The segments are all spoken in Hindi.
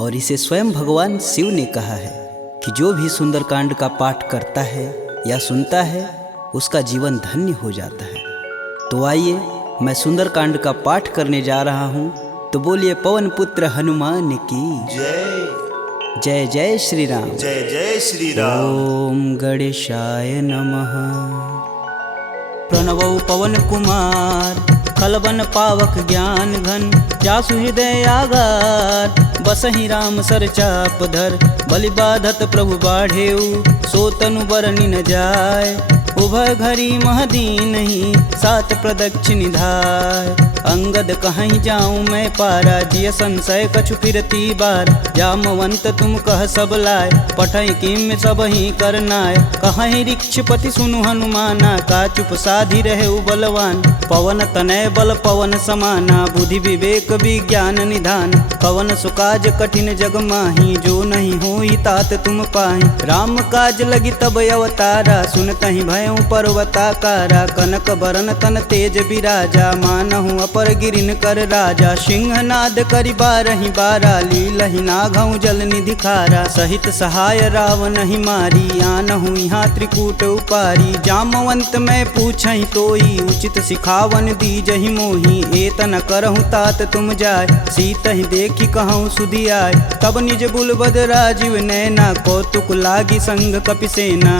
और इसे स्वयं भगवान शिव ने कहा है कि जो भी सुंदरकांड का पाठ करता है या सुनता है उसका जीवन धन्य हो जाता है। तो आइए मैं सुंदरकांड का पाठ करने जा रहा हूँ, तो बोलिए पवन पुत्र हनुमान की जय जय। जय श्री राम। जय जय श्री राम। ओम गणेशाय नमः। प्रणवौ पवन कुमार खलबन पावक ज्ञान घन, जासु हृदय आगार बसहि राम सर चाप धर। बलि बाधत प्रभु बाढ़ेऊ, सो तनु बरनि न जाय। उभय घरी महदीन ही, सात प्रदक्षिण निधाय। अंगद कहीं जाऊं मैं पारा, जिय संशय कछु फिरती बार। जामवंत तुम कह सब लाय, पठई किम सब ही करनाय। कहीं ऋक्षपति सुनु हनुमाना, का चुप साधि रहे बलवान। पवन तनय बल पवन समाना, बुद्धि विवेक विज्ञान निधान। पवन सुकाज कठिन जग माही, जो नहीं होई तात तुम पाही। राम काज लगी तब अवतारा, सुनतहि भयउ पर्वताकारा। कनक बरन तन तेज बिराजा, मानहु अपर गिरिन कर राजा। सिंहनाद करि बारहि बारा, लीलहि नाघउ जल निधि खारा। सहित सहाय रावण ही मारी, आनहु यहाँ त्रिकूट उपारी। जामवंत मैं पूछहि तोई, उचित सिखावन दीजहि मोही। एतन करहु तात तुम जाय, सीतहि देखि कहूँ सुधि आय। तब निज बुलबद राजीव नैना, कौतुक लागी संग कपिसेना।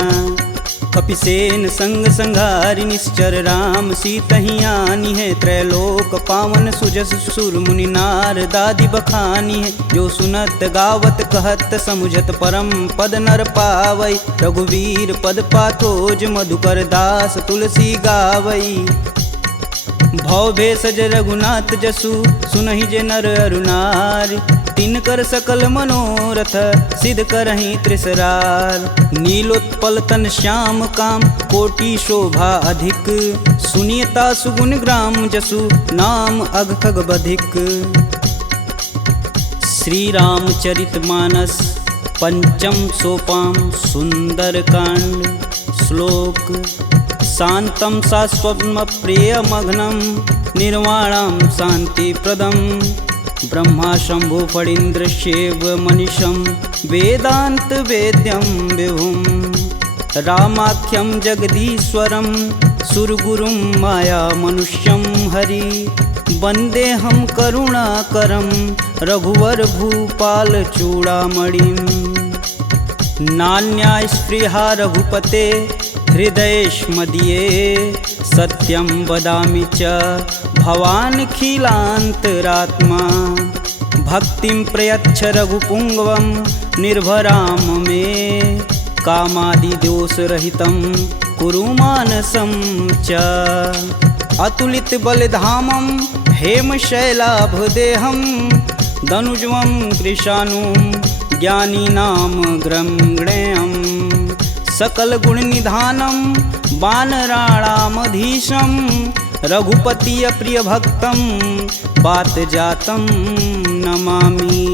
कपिसेन संग संघारि निश्चर, राम सीतहि आनी है। त्रैलोक पावन सुजस सुर मुनि नार, दादि बखानी है। जो सुनत गावत कहत समुझत, परम पद नर पावई। रघुवीर पद पाथोज, मधुकर दास तुलसी गावई। भव भेषज रघुनाथ जसु, सुनहि जे नर अरु नारी। तिनकर सकल मनोरथ, सिद्ध करहि त्रिसरार। नीलोत्पल तन श्याम काम, कोटि शोभा अधिक। सुनियता सुगुण ग्राम जसु, नाम अघ खग बधिक। श्री रामचरित मानस पंचम सोपान सुंदरकांड। श्लोक शांतं शाश्वतं प्रियमघ्नं, निर्वाणं शांतिप्रदं। ब्रह्मा शंभु फणीन्द्रस्यैव मनीषं, वेदांत वेद्यं विभुं। रामाख्यं जगदीश्वरं, सुरगुरुं माया मनुष्यं हरि। वन्देऽहं करुणाकरं, रघुवर भूपाल चूड़ामणिं। नान्या स्पृहा रघुपते, हृदयेष्मदीये। सत्यं वदामि च भवानखिलान्तरात्मा। भक्तिं प्रयच्छ रघुपुङ्गवं, निर्भरां मे। कामादिदोषरहितं कुरु मानसं च। अतुलित बलधामं, हेमशैलाभदेहं। दनुजवं कृशानुं, ज्ञानीनां ग्रंगणेयम्। सकल गुण निधानं, वानराणामधीशं। रघुपति प्रिय भक्तं, बात जातं नमामि।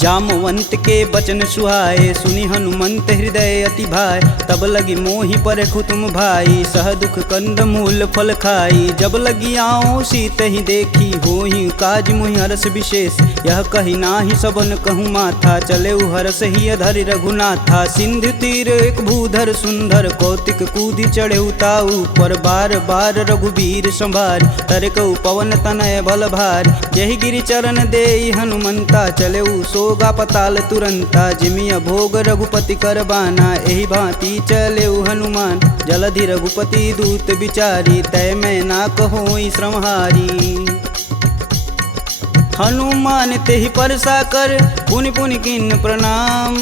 जामवंत के बचन सुहाए, सुनि हनुमंत हृदय अति भाई। तब लगी मोहि परखु तुम भाई, सह दुख कंद मूल फल खाई। जब लगी आओ सीत ही देखी, होहि काज मुहि हरस विशेष। यह कही नाही सबन कहूँ माथा, चले हरस ही अधरि रघुनाथा। सिंधु तीर एक भूधर सुंदर, कौतिक कूदि चढ़े ताऊ पर। बार बार रघुबीर संभारी, तरकऊ पवन तनय बल भारी। यही गिरि चरण देई हनुमंता, चले सोगा पताल तुरंता। जिमिया भोग रघुपति कर बाना, एहि भांति चले हनुमान। जलधि रघुपति दूत बिचारी, तय मैं ना कहोई श्रमहारी। हनुमान तेहि परसा कर, पुनि पुनि किन्न प्रणाम।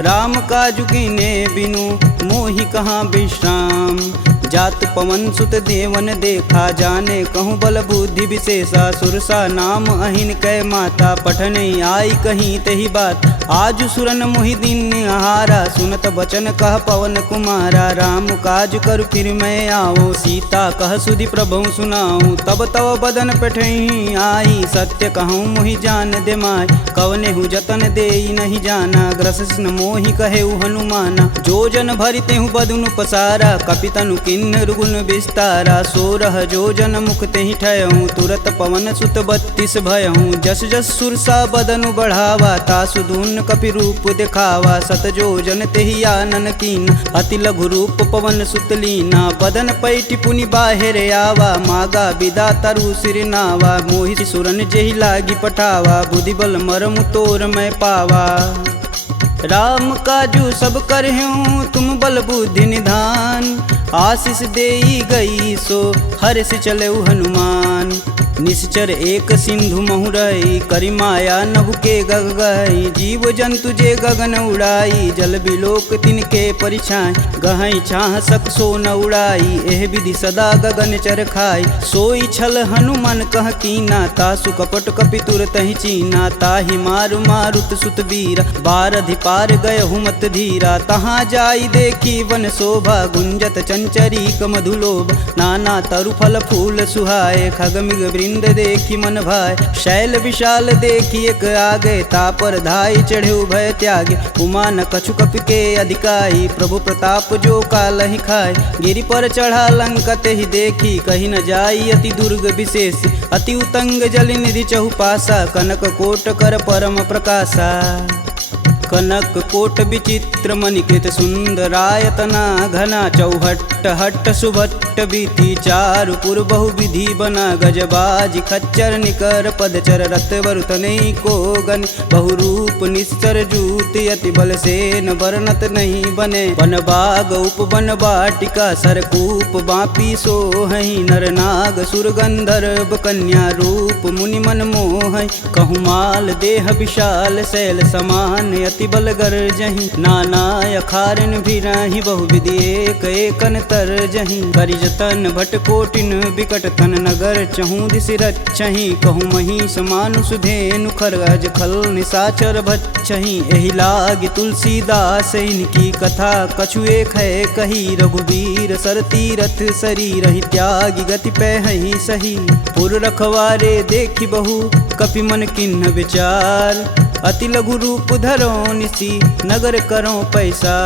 राम काजु कीन्हे बिनु, मोहि कहाँ विश्राम। जात पवन सुत देवन देखा, जाने कहूँ बल बुद्धि विशेषा। सुरसा नाम अहिन कै माता, पठने आई कहीं तही बात। आज सुरन मोहि दिन आहारा, सुनत बचन कह पवन कुमारा। राम काज कर फिर मैं आओ, सीता कह सुधि प्रभु सुनाऊं। तब तव बदन पेठही आई, सत्य कहूँ मोहि जान दे माय। कवने हु जतन देई नहीं जाना, ग्रसिस न मोहि कहे हनुमाना। जो जन भरिते हूँ बदनु पसारा, कपितनु किन किन्नर गुण विस्तारा 16 जोजन मुख तेहि ठयहूँ तुरत पवन सुत 32 भयहूँ जस जस सुरसा बदन बढ़ावा तासु दून कपि रूप दिखावा 7 जोजन तेहि आनन कीन अति लघु रूप पवन सुत लीना बदन पैटि पुनि बाहिर आवा मागा विदा तरु सिर नावा मोहि सुरन जेहि लागी पठावा बुद्धि बल मरमु तोर मैं पावा राम काजू सब करहूँ तुम बल बुद्धि निधान आशीष देई गई सो हर से चले हनुमान निश्चर एक सिंधु महुरई करी माया नभु के गग गई जीव जंतु जे गगन उड़ाई जल बिलोक तिनके परिछाई गहई छाह सक सो न उड़ाई एह विधि सदा गगन चर खाई सोई छल हनुमान कह कीना तासु कपट कपि तुरत ही चीना ताहि मारु मारुत सुत वीर बारधि पार गय हुमत धीरा तहाँ जाई देखी वन शोभा गुंजत चंचरी मधुलोभ नाना तरु फल फूल सुहाए खग मिग वृंद देखी मन भाय शैल विशाल देखी एक आगे तापर धाई चढ़े भय त्यागे उमा न कछु कपि के अधिकाई प्रभु प्रताप जो काल ही खाए गिरि पर चढ़ा लंकत ही देखी कहीं न जाई अति दुर्ग विशेष अति उतंग जल निधि चहुपासा कनक कोट कर परम प्रकाशा कनक कोट विचित्र मणिकृत सुंदरायतना घना चौहट्ट हट्ट सुभट्ट बीती चारुपुर बहुविधि बना गजबाज खच्चर निकर पदचर रथ वरुतने को गन बहुरूप निश्चर जूति अति बल से न वर्णत नहीं बने वन बाग उप वन बाटिका सरकूप बापी सोहई नर नाग सुर गंधर्व कन्या रूप मुनि मन मोह कहु माल देह विशाल शैल समान बल गर्जहि नाना अखारन भिराहि बहुविधि एक एकन तरजहि करिजतन भट कोटिन विकट तन नगर चहु दिस रच्छहि कहु महिष मानुष धेनु खरगज खल निशाचर भच्छहि एहि लागी तुलसीदास इनकी कथा कछु एक है कही रघुवीर सर तीरथ शरीर ही त्यागी गति पैहि सही पुर रखवारे देखी बहु कपि मन किन्ह विचार अति लघु रूप धरो निसी नगर करो पैसा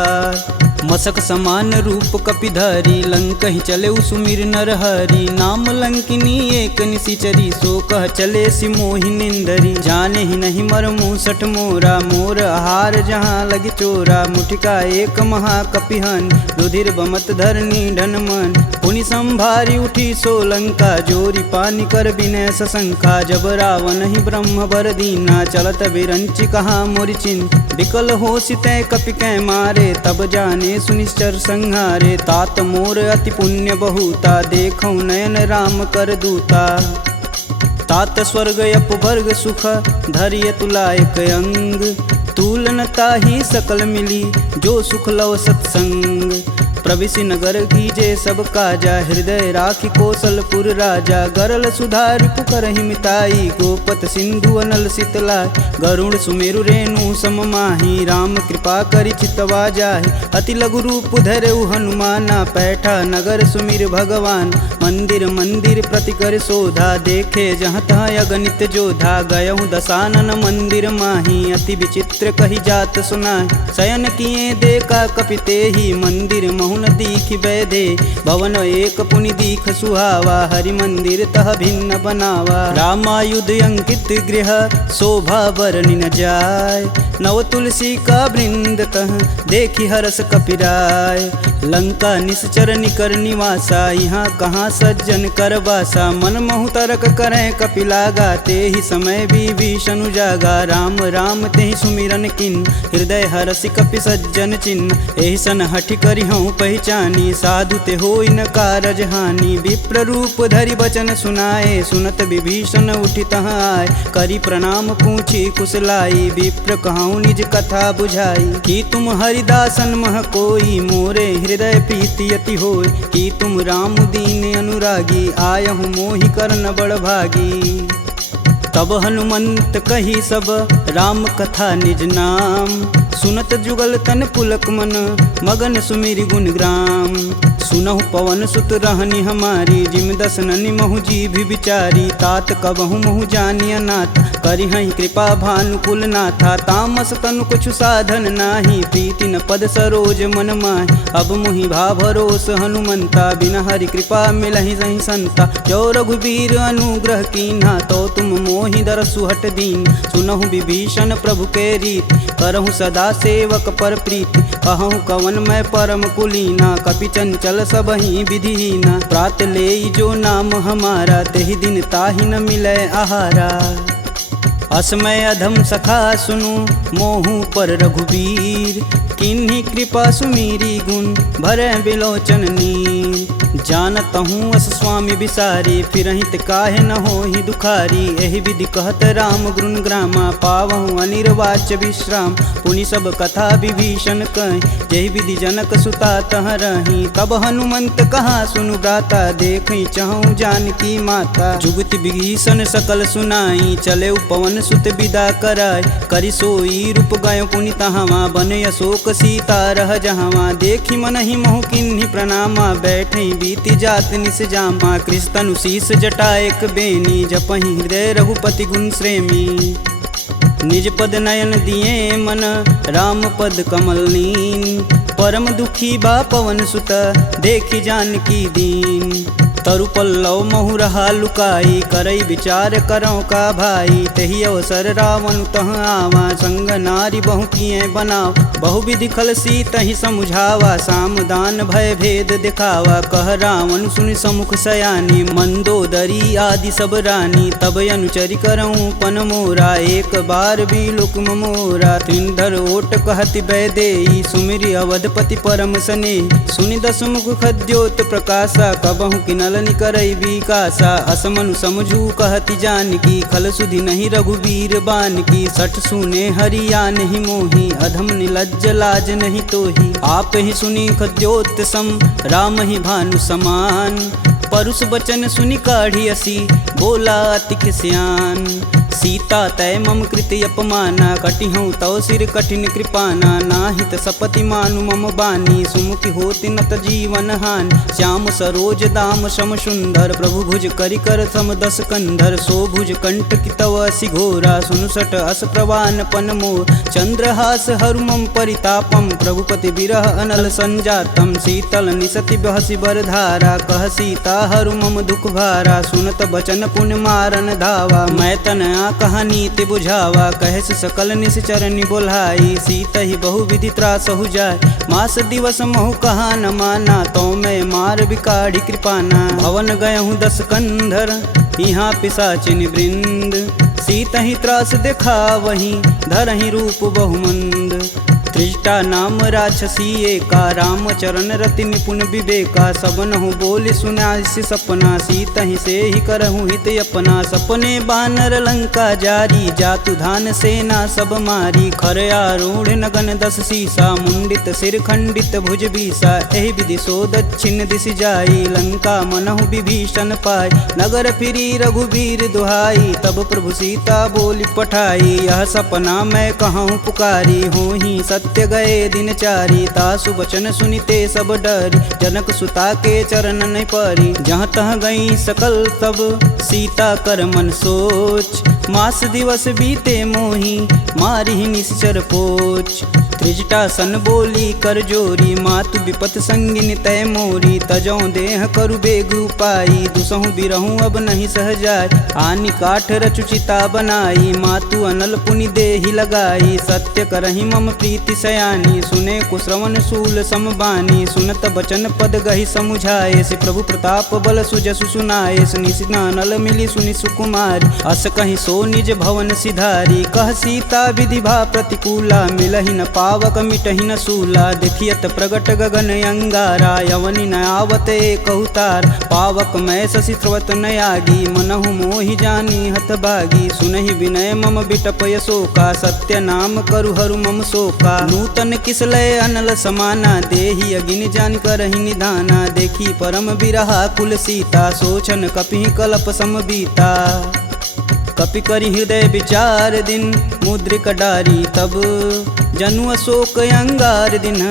मसक समान रूप कपिधरी लंक ही चले सुमिर नर हरि नाम लंकिनी एक निशिचरी सो कह चले सिमोहि निंदरी जाने ही नहीं मर मूसठ मोरा मोर आहार जहाँ लगी चोरा मुठिका एक महाकपिहन रुधिर बमत धरनी ढन मन पुनि संभारी उठी सो लंका जोरी पानी कर बिनय सशंका जब रावण ही ब्रह्म बर दीना चलत बिरंचि कहा मोरिचिन विकल हो सितै कपि कै मारे तब जाने सुनिश्चर संहारे तात मोर अति पुण्य बहुता देखौ नयन राम कर दूता तात स्वर्ग अपवर्ग सुख धरिय तुलायक अंग तुलनता ही सकल मिली जो सुख लव सत्संग प्रविशि नगर कीजे सब काजा हृदय राखी कौशलपुर राजा गरल सुधार पुकर हिमिताई गोपत सिंधु अनल शीतला गरुड़ सुमेरु रेणु सम माही राम कृपा करि चितवा जाहि अति लघु रूप धरऊ हनुमाना पैठा नगर सुमिर भगवान मंदिर मंदिर प्रति कर शोधा देखे जहाँ तहाँ अगणित जोधा गयहु दशानन मंदिर माही अति विचित्र कही जात सुनाई शयन किए देखा कपिते ही मंदिर महु न दीख बैदे भवन एक पुनि दीख सुहावा हरि मंदिर तह भिन्न बनावा रामायुध अंकित गृह शोभा बरनि न जाय नव तुलसी का वृंद तह देखी हरस कपिराय लंका निश्चर निकर निवासा यहाँ कहाँ सज्जन कर बासा मन महु तरक करें कपिलागा ते ही समय विभीषण जागा राम राम ते सुमिरन किन हृदय हरसि कपि सज्जन चिन्ह एहि सन हठि करि हूँ पहचानी साधु ते होई न कारज हानि विप्र रूप धरि बचन सुनाए सुनत विभीषण उठि तहाँ आए करि प्रणाम पूछी कुशलाई विप्र कहूँ निज कथा बुझाई कि तुम हरिदासन मह कोई मोरे हृदय प्रीति अति होय कि तुम राम दीन अनुरागी आयहु मोहि करन बड़ भागी तब हनुमंत कही सब राम कथा निज नाम सुनत जुगल तन पुलक मन, मगन सुमिरि गुण ग्राम। सुनहु पवन सुत रहनी हमारी, जिम दस ननि महु जी भी विचारी। तात कबहु महु जानिय नाथ, करि हई कृपा भानुकुल नाथा। तामस तनु कुछ साधन नाही, प्रीति न पद सरोज मन माहि। अब मुहि भा भरोस हनुमंता, बिना हरि कृपा मिलहि सही संता। जो रघुबीर अनुग्रह कीन्हा, तो तुम मोहि दरसु हट दीन। सुनहु विभीषण प्रभु के रीत, करहु सदा सेवक पर प्रीति। कहूँ कवन मैं परम कुलीना, कपि चंचल सबहि विधिहीना। प्रात लेई जो नाम हमारा, तेहि दिन ताहि न मिलै आहारा। असमय अधम सखा सुनु, मोहु पर रघुबीर। किन्हीं कृपा सुमीरी गुण, भरै बिलोचन नीर। जानत हूँ अस स्वामी बिसारी, फिरहित काहे न होहि दुखारी। एहि विधि कहत राम गुण ग्रामा, पावहु अनिर्वाच्य विश्राम। पुनि सब कथा विभीषण कहि, जेहि विधि जनक सुता तह रही। तब हनुमंत कहा सुनु गाता, देखई चहु जानकी माता। जुगति विभीषण सकल सुनाई, चले पवन सुत विदा कराय। करि सोई रूप गय पुनि तहावा, बन अशोक सीता रह जहावा। देखी मनहि महु किन्हीं प्रणामा, बैठई बीति जात निस जामा। कृष्ण शीस जटा एक बेनी, जपहि हृदय रघुपति गुण श्रेमी। निज पद नयन दिए मन, राम पद कमल नीन। परम दुखी बा पवन सुत, देखी जानकी दीन। तरु पल्लव महु रहा लुकाई, करई विचार करौ का भाई। तेहि अवसर रावण तह आवा, संग नारी बहु किए बनाव। बहु विधि खल सीतहि समुझावा, साम दान भय भेद दिखावा। कह रावण सुनि समुख सयानी, मंदोदरी आदि सब रानी। तब अनुचरि करऊँ पन मोरा, एक बार भी लुक मोरा। त्रिंधर ओट कहति बैदेई, सुमिरि अवधपति परम स्नेही। सुनि दस मुख खद्योत प्रकाशा, कबहु किनल करई विकासा। असमनु समझू कहति जानकी, खल सुधि नहीं रघुवीर बान की। सठ सुने हरिया नहीं मोही, अधम निलज्ज लाज नहीं तोही। आप ही सुनी खद्योत सम, राम ही भानु समान। परुष बचन सुनि काढ़ी असी, बोला अति खिसियान। सीता तय मम कृति अपमाना, कटिहूँ तव सिर कठिन कृपाना। नाहित सपति मानु मम बानी, सुमुखी होति नत जीवन हानि। श्याम सरोज दाम सम सुंदर, प्रभु भुज करि कर सम दस कंधर। सो भुज कंठ की तव असि घोरा, सुनुसट अस प्रवान पन मोर। चंद्रहास हरु मम परितापम, प्रभुपति बिरह अनल संजातम। शीतल निसति बहसि बरधारा, कह सीता हरु मम दुख भारा। सुनत बचन पुन मारन धावा, मैं तन कहानी ते बुझावा। कहस सकल निश्चरनि बोलाई, सीत ही बहु विधि त्रास हो जाय। मास दिवस महु कहा न माना, तो मैं मार बिकाढ़ी कृपाना। भवन गयहूँ दस कंधर, यहाँ पिशाचिन वृंद। सीत ही त्रास देखा वहीं, धरहि रूप बहुमंद। त्रिजटा नाम राक्षसी एका, राम चरण रति निपुण विवेका। सबनहु बोल सुनासि सपना, सीत ही से ही करहु हित अपना। सपने बानर लंका जारी, जातु धान सेना सब मारी। खर आरूढ़ नगन दस सीसा, मुंडित सिर खंडित भुज बीसा। एहि विधि सो दक्षिण दिशि जाई, लंका मनहु विभीषण पाई। नगर फिरी रघुबीर दुहाई, तब प्रभु सीता बोली पठाई। यह सपना मैं कहूँ पुकारी, हूँ ही सत्य गए दिन चारी। तासु बचन सुनिते सब डरी, जनक सुता के चरण नहीं परी। जहाँ तह गई सकल तब सीता कर मन सोच। मास दिवस बीते मोही, मारी निश्चर पोच। त्रिजटा सन बोली कर जोरी, मातु विपत संगिन तय मोरी। तजौ देह करु बेग उपाई, दुसहु बिरहूँ अब नहीं सह जाय। आनि काठ रचुचिता बनाई, मातु अनल पुनि देहि लगाई। सत्य करहि मम प्रीति सयानी, सुने कुश्रवण शूल समबानी। सुनत बचन पद गहि समुझाए, सि प्रभु प्रताप बल सुजसु सुनाए। निशिना नल मिली सुनि सुकुमारी, अस कहि सो निज भवन सिधारी। कह सीता विधि भा प्रतिकूला, मिलहि न पावक मिटहि न सूला। देखियत प्रगट गगन अंगारा, यवनि न आवत एक अवतार। पावक मैं शशि स्रवत न आगी, मनहु मोहि जानी हत भागी। सुनहि विनय मम बिटप यशोका, सत्य नाम करु हरु मम शोका। नूतन किसलय अनल समाना, देहि अगिन जान करहि निधाना। देखी परम बिरहा कुल सीता, सोचन कपि कल्प सम बीता। कपि करि हृदय विचार दिन, मुद्रिक डारी तब। जनु अशोक अंगार दिन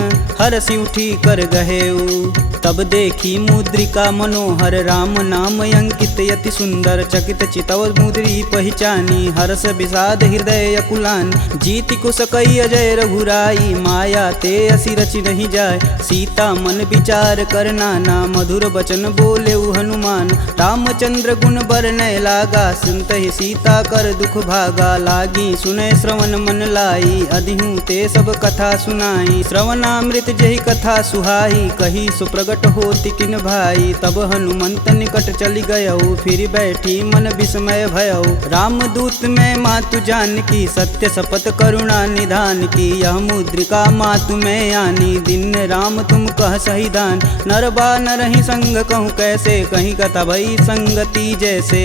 हरसि उठी कर गहेऊ। तब देखी मुद्रिका मनोहर राम नाम अंकित यति सुंदर। चकित चितव मुद्री पहचानी हर्ष विषाद हृदय अकुलान। जीति कुश कई अजय रघुराई माया ते असी रचि नहीं जाय। सीता मन विचार कर नाना मधुर बचन बोले हनुमान। रामचंद्र गुण बरनय लागा सुनतहि सीता कर दुख भागा। लागी सुनय श्रवण मन लाई अधिहूँ ते सब कथा सुनाई। श्रवणामृत जहि कथा सुहाई कही सुप्रगट होति किन भाई। तब हनुमंत निकट चली गयऊ फिर बैठी मन विस्मय भयऊ। रामदूत में मातु जानकी सत्य शपथ करुणा निधान की। यह मुद्रिका मातु में आनी दिन राम तुम कह सही दान। नर बा नरहि संग कहूँ कैसे कहीं कथा भई संगति जैसे।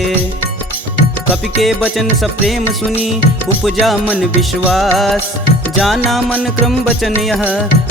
कपि के वचन सप्रेम सुनी उपजा मन विश्वास। जाना मन क्रम वचन यह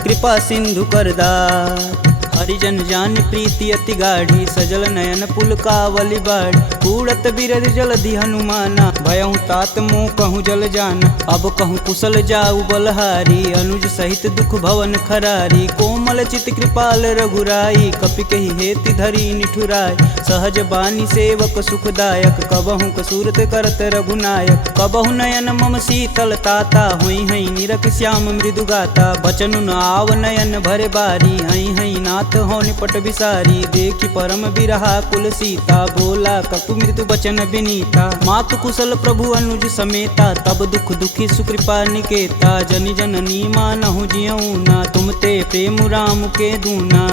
कृपा सिंधु करदार। हरिजन जान प्रीति अति गाढ़ी सजल नयन पुलकावली बाढ़। कूड़त बिरद जलधि हनुमाना भयहु तात मोह कहूँ जल जान। अब कहूँ कुशल जाऊ बलहारी अनुज सहित दुख भवन खरारी। कोमल चित कृपाल रघुराई कपि कहि हेति धरी निठुराय। सहज बानी सेवक सुखदायक कबहु कसूरत करत रघुनायक। कबहु नयन मम शीतल ताता हुई हई निरख श्याम मृदु गाता। बचनु न आव नयन भरे बारी हई हई नाथ हो निपट विसारी। देखी परम बिरहा कुल सीता बोला कपु मृदु बचन विनीता। मातु कुशल प्रभु अनुज समेता तब दुख दुखी सुकृपा निकेता। जनि जननी मानहु जियऊ ना तुम ते प्रेम राम के दूना।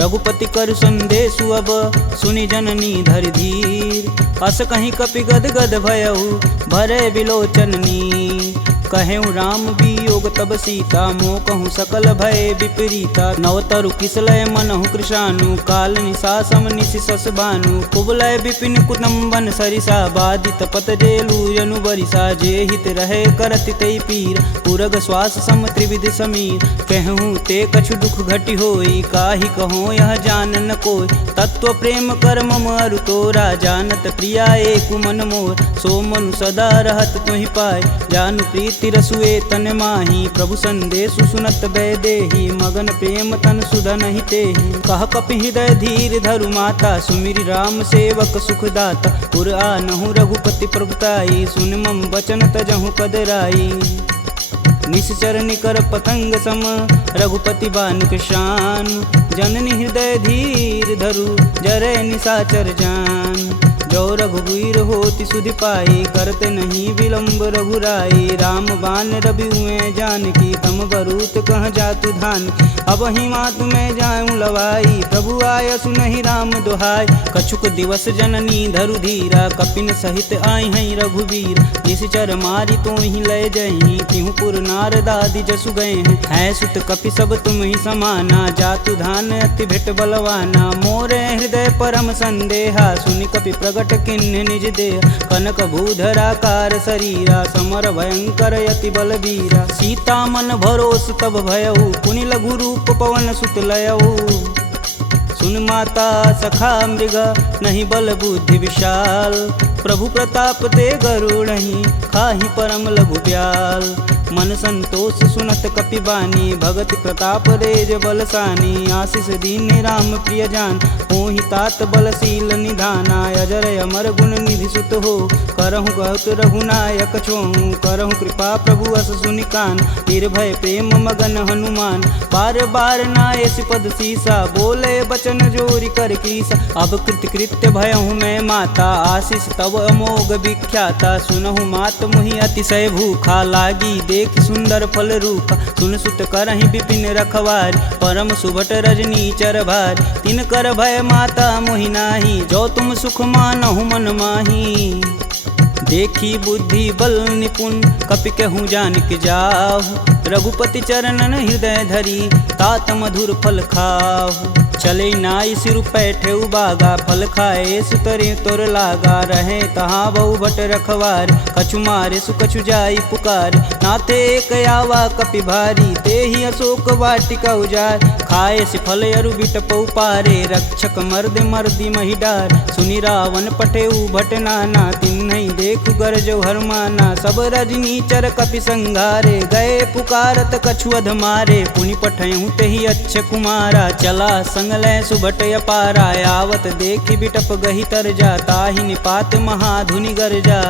रघुपति कर संदेशु अब सुनि जननी धरि धीर। अस कहीं कपि गद गद भयऊ भरे विलोचननी। कहेऊ राम वियोग तब सीता मोह कहूँ सकल भय विपरीता। नवतरु किसलय मनहु कृशानु काल निशासम निशिशस भानु। कुबलय विपिन कुटुम्बन सरिसा बाधित पत जेलु जनु बरिसा। जे हित रहे करति तै पीर पुरग श्वास सम त्रिविध समीर। कहूँ ते कछु दुख घटि होई काहि कहो यह जान न कोय। तत्व प्रेम कर मम अरु तोरा जानत प्रिया एक मन मोर। सो मनु सदा रहत तुहि पाय जानु प्रीति तिरसुए तन माही। प्रभु संदेशु सुनत बैदेही मगन प्रेम तन सुधन ही तेहि। कह कपि हृदय धीर धरु माता सुमिरि राम सेवक सुखदाता। पुर आनहु रघुपति प्रभुताई सुन मम वचन तजहु कदराई। निश्चर निकर पतंग सम रघुपति बानुक शान। जननी हृदय धीर धरु जरे निशाचर जान। जो रघुवीर होति सुधि पाई करते नहीं विलम्ब रघुराई। राम बान रवि हुए जानकी तम बरूत कह जातु धान। अब ही मातु में जाऊँ लवाई प्रभु आय सुनहि राम दुहाई। कछुक दिवस जननी धरु धीरा कपिन सहित आई हैं रघुवीर। निश्चर मारी तो ही लय जही तिहु पुर नारदादि जसु गए हैं। है सुत कपि सब तुम ही समाना जातु धान अति भेट बलवाना। मोरे हृदय परम संदेहा सुनि कपि प्रगट किन्ह निज देह। कनक भूधराकार शरीरा समर भयंकर यति बलबीरा। सीता मन भरोस तब भयऊ पुनि लघु रूप पवन सुत लयऊ। सुन माता सखा मृग नहीं बल बुद्धि विशाल। प्रभु प्रताप ते गरुड़हि खाहि परम लघु ब्याल। मन संतोष सुनत कपि बानी भगति प्रताप रेज बलसानी। आशीष दीन राम प्रिय जान होहि तात बलशील निधाना। अजर अमर गुण निधि सुत हो करहु बहुत रघुनायक छोहु। करहु कृपा प्रभु अस सुनि कान निर्भय प्रेम मगन हनुमान। बार बार नायस पद सीसा बोले बचन जोरी कर कीसा। अब कृत कृत्य भयहु मैं माता आशीष तब अमोघ विख्याता। सुनहु मात मुहि अतिशय भूखा लागी देख सुंदर फल रूखा। सुन सुत करहि विपिन रखवारी परम सुभट रजनी चर भारी। तिन कर भय माता मोहि नाही जो तुम सुख मानहु मन माही। देखी बुद्धि बल निपुण कपि कहूँ जानिक जाहु। रघुपति चरणन हृदय धरी तात मधुर फल खाहु। चले नाई सिर पैठे उबागा फल खाए सुतरे तोर लागा। रहे तहाँ बहु भट रखवार कछु मारे सु कछु जाई पुकार। नाथे एक आवा कपि भारी ते ही अशोक वाटिका उजार। खाए से फल अरु बिटपौ पारे रक्षक मर्द मर्दी मही डार। सुनि रावण पठे भट नाना तिन्हि देख गरजौ हरमाना। सब रजनी चर कपि संघारे, गए पुकारत कछु अध मारे। पुनि पठयहु तेहि अच्छ कुमारा, चला संग लय सुभट अपारा। आवत देखि बिटप गहि तरजा, ताहि निपात महाधुनि गरजा।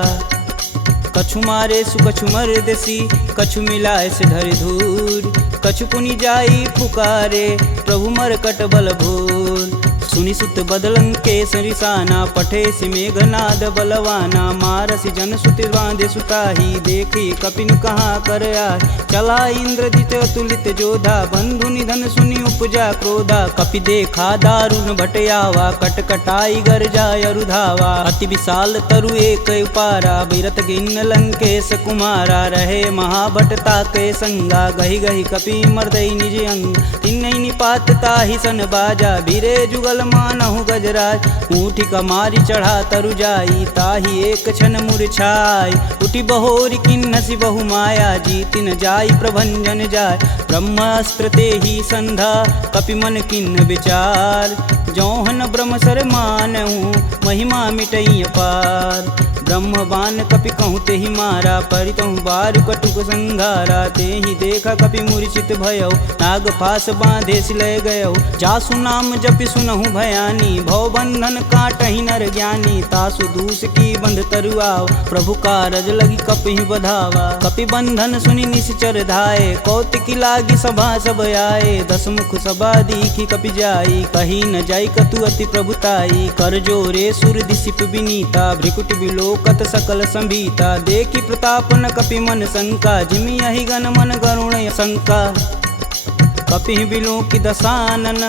कछु मारे सु कछु मर्दसी, कछु मिलाए से धरि धूर। कछु पुनि जाई पुकारे, प्रभु मरकट बल भूर। सुनि सुत बदलंकेश रिसाना, पठे सि मेघनाद बलवाना। मारसि जन सुति बांधे सुताही, देखी कपिन कहाँ कर आए। चला इंद्रजित अतुलित जोधा, बंधु निधन सुनि उपजा क्रोधा। कपि देखा दारुण भटयावा, कटकटाई गर्जा अरुधावा। अति विशाल तरु एक उपारा, बिरत गिन्न लंकेश कुमारा। रहे महाभटता के संगा, गहि गहि कपि मर्दई निज अंग। तिन्हि निपात ताहि सन बाजा, बीरे जुगल मानहु गजराज। ऊँठी कमारी चढ़ा तरु जाई, ताहि एक क्षण मूर्छाई। उठी बहोरी किन्नसी बहु माया, जीति न जाई प्रभंजन जाय। ब्रह्मास्त्र तेहि संधा, कपि मन किन्न विचार। जौहन ब्रह्म सर मानहु, महिमा मिटई अपार। ब्रह्म बान कपि कहूँ तेहि मारा, परितहु बारु कटुक संघारा। तेहि देखा कपि मूर्छित भयउ, नाग फास बांधे सिलय गयउ। जासु नाम जपि सुनहु भयानी, भव बंधन काटहि नर ज्ञानी। तासु दूस की बंध तरुआव, प्रभु कारज लगी कपिहि बधावा। कपि बंधन सुनि निश्चर धाये, कौतिकी लागी सभा सब आए। दस मुख सभा दीखी कपि जाई, कही न जाई कतु अति प्रभुताई। कर जोरे सुर दिसिप विनीता, भ्रिकुट बिलोकत सकल संभीता। देखी प्रताप न कपि मन शंका, जिमि यही गण मन गरुण शंका। कपि बिलोकि दसानन,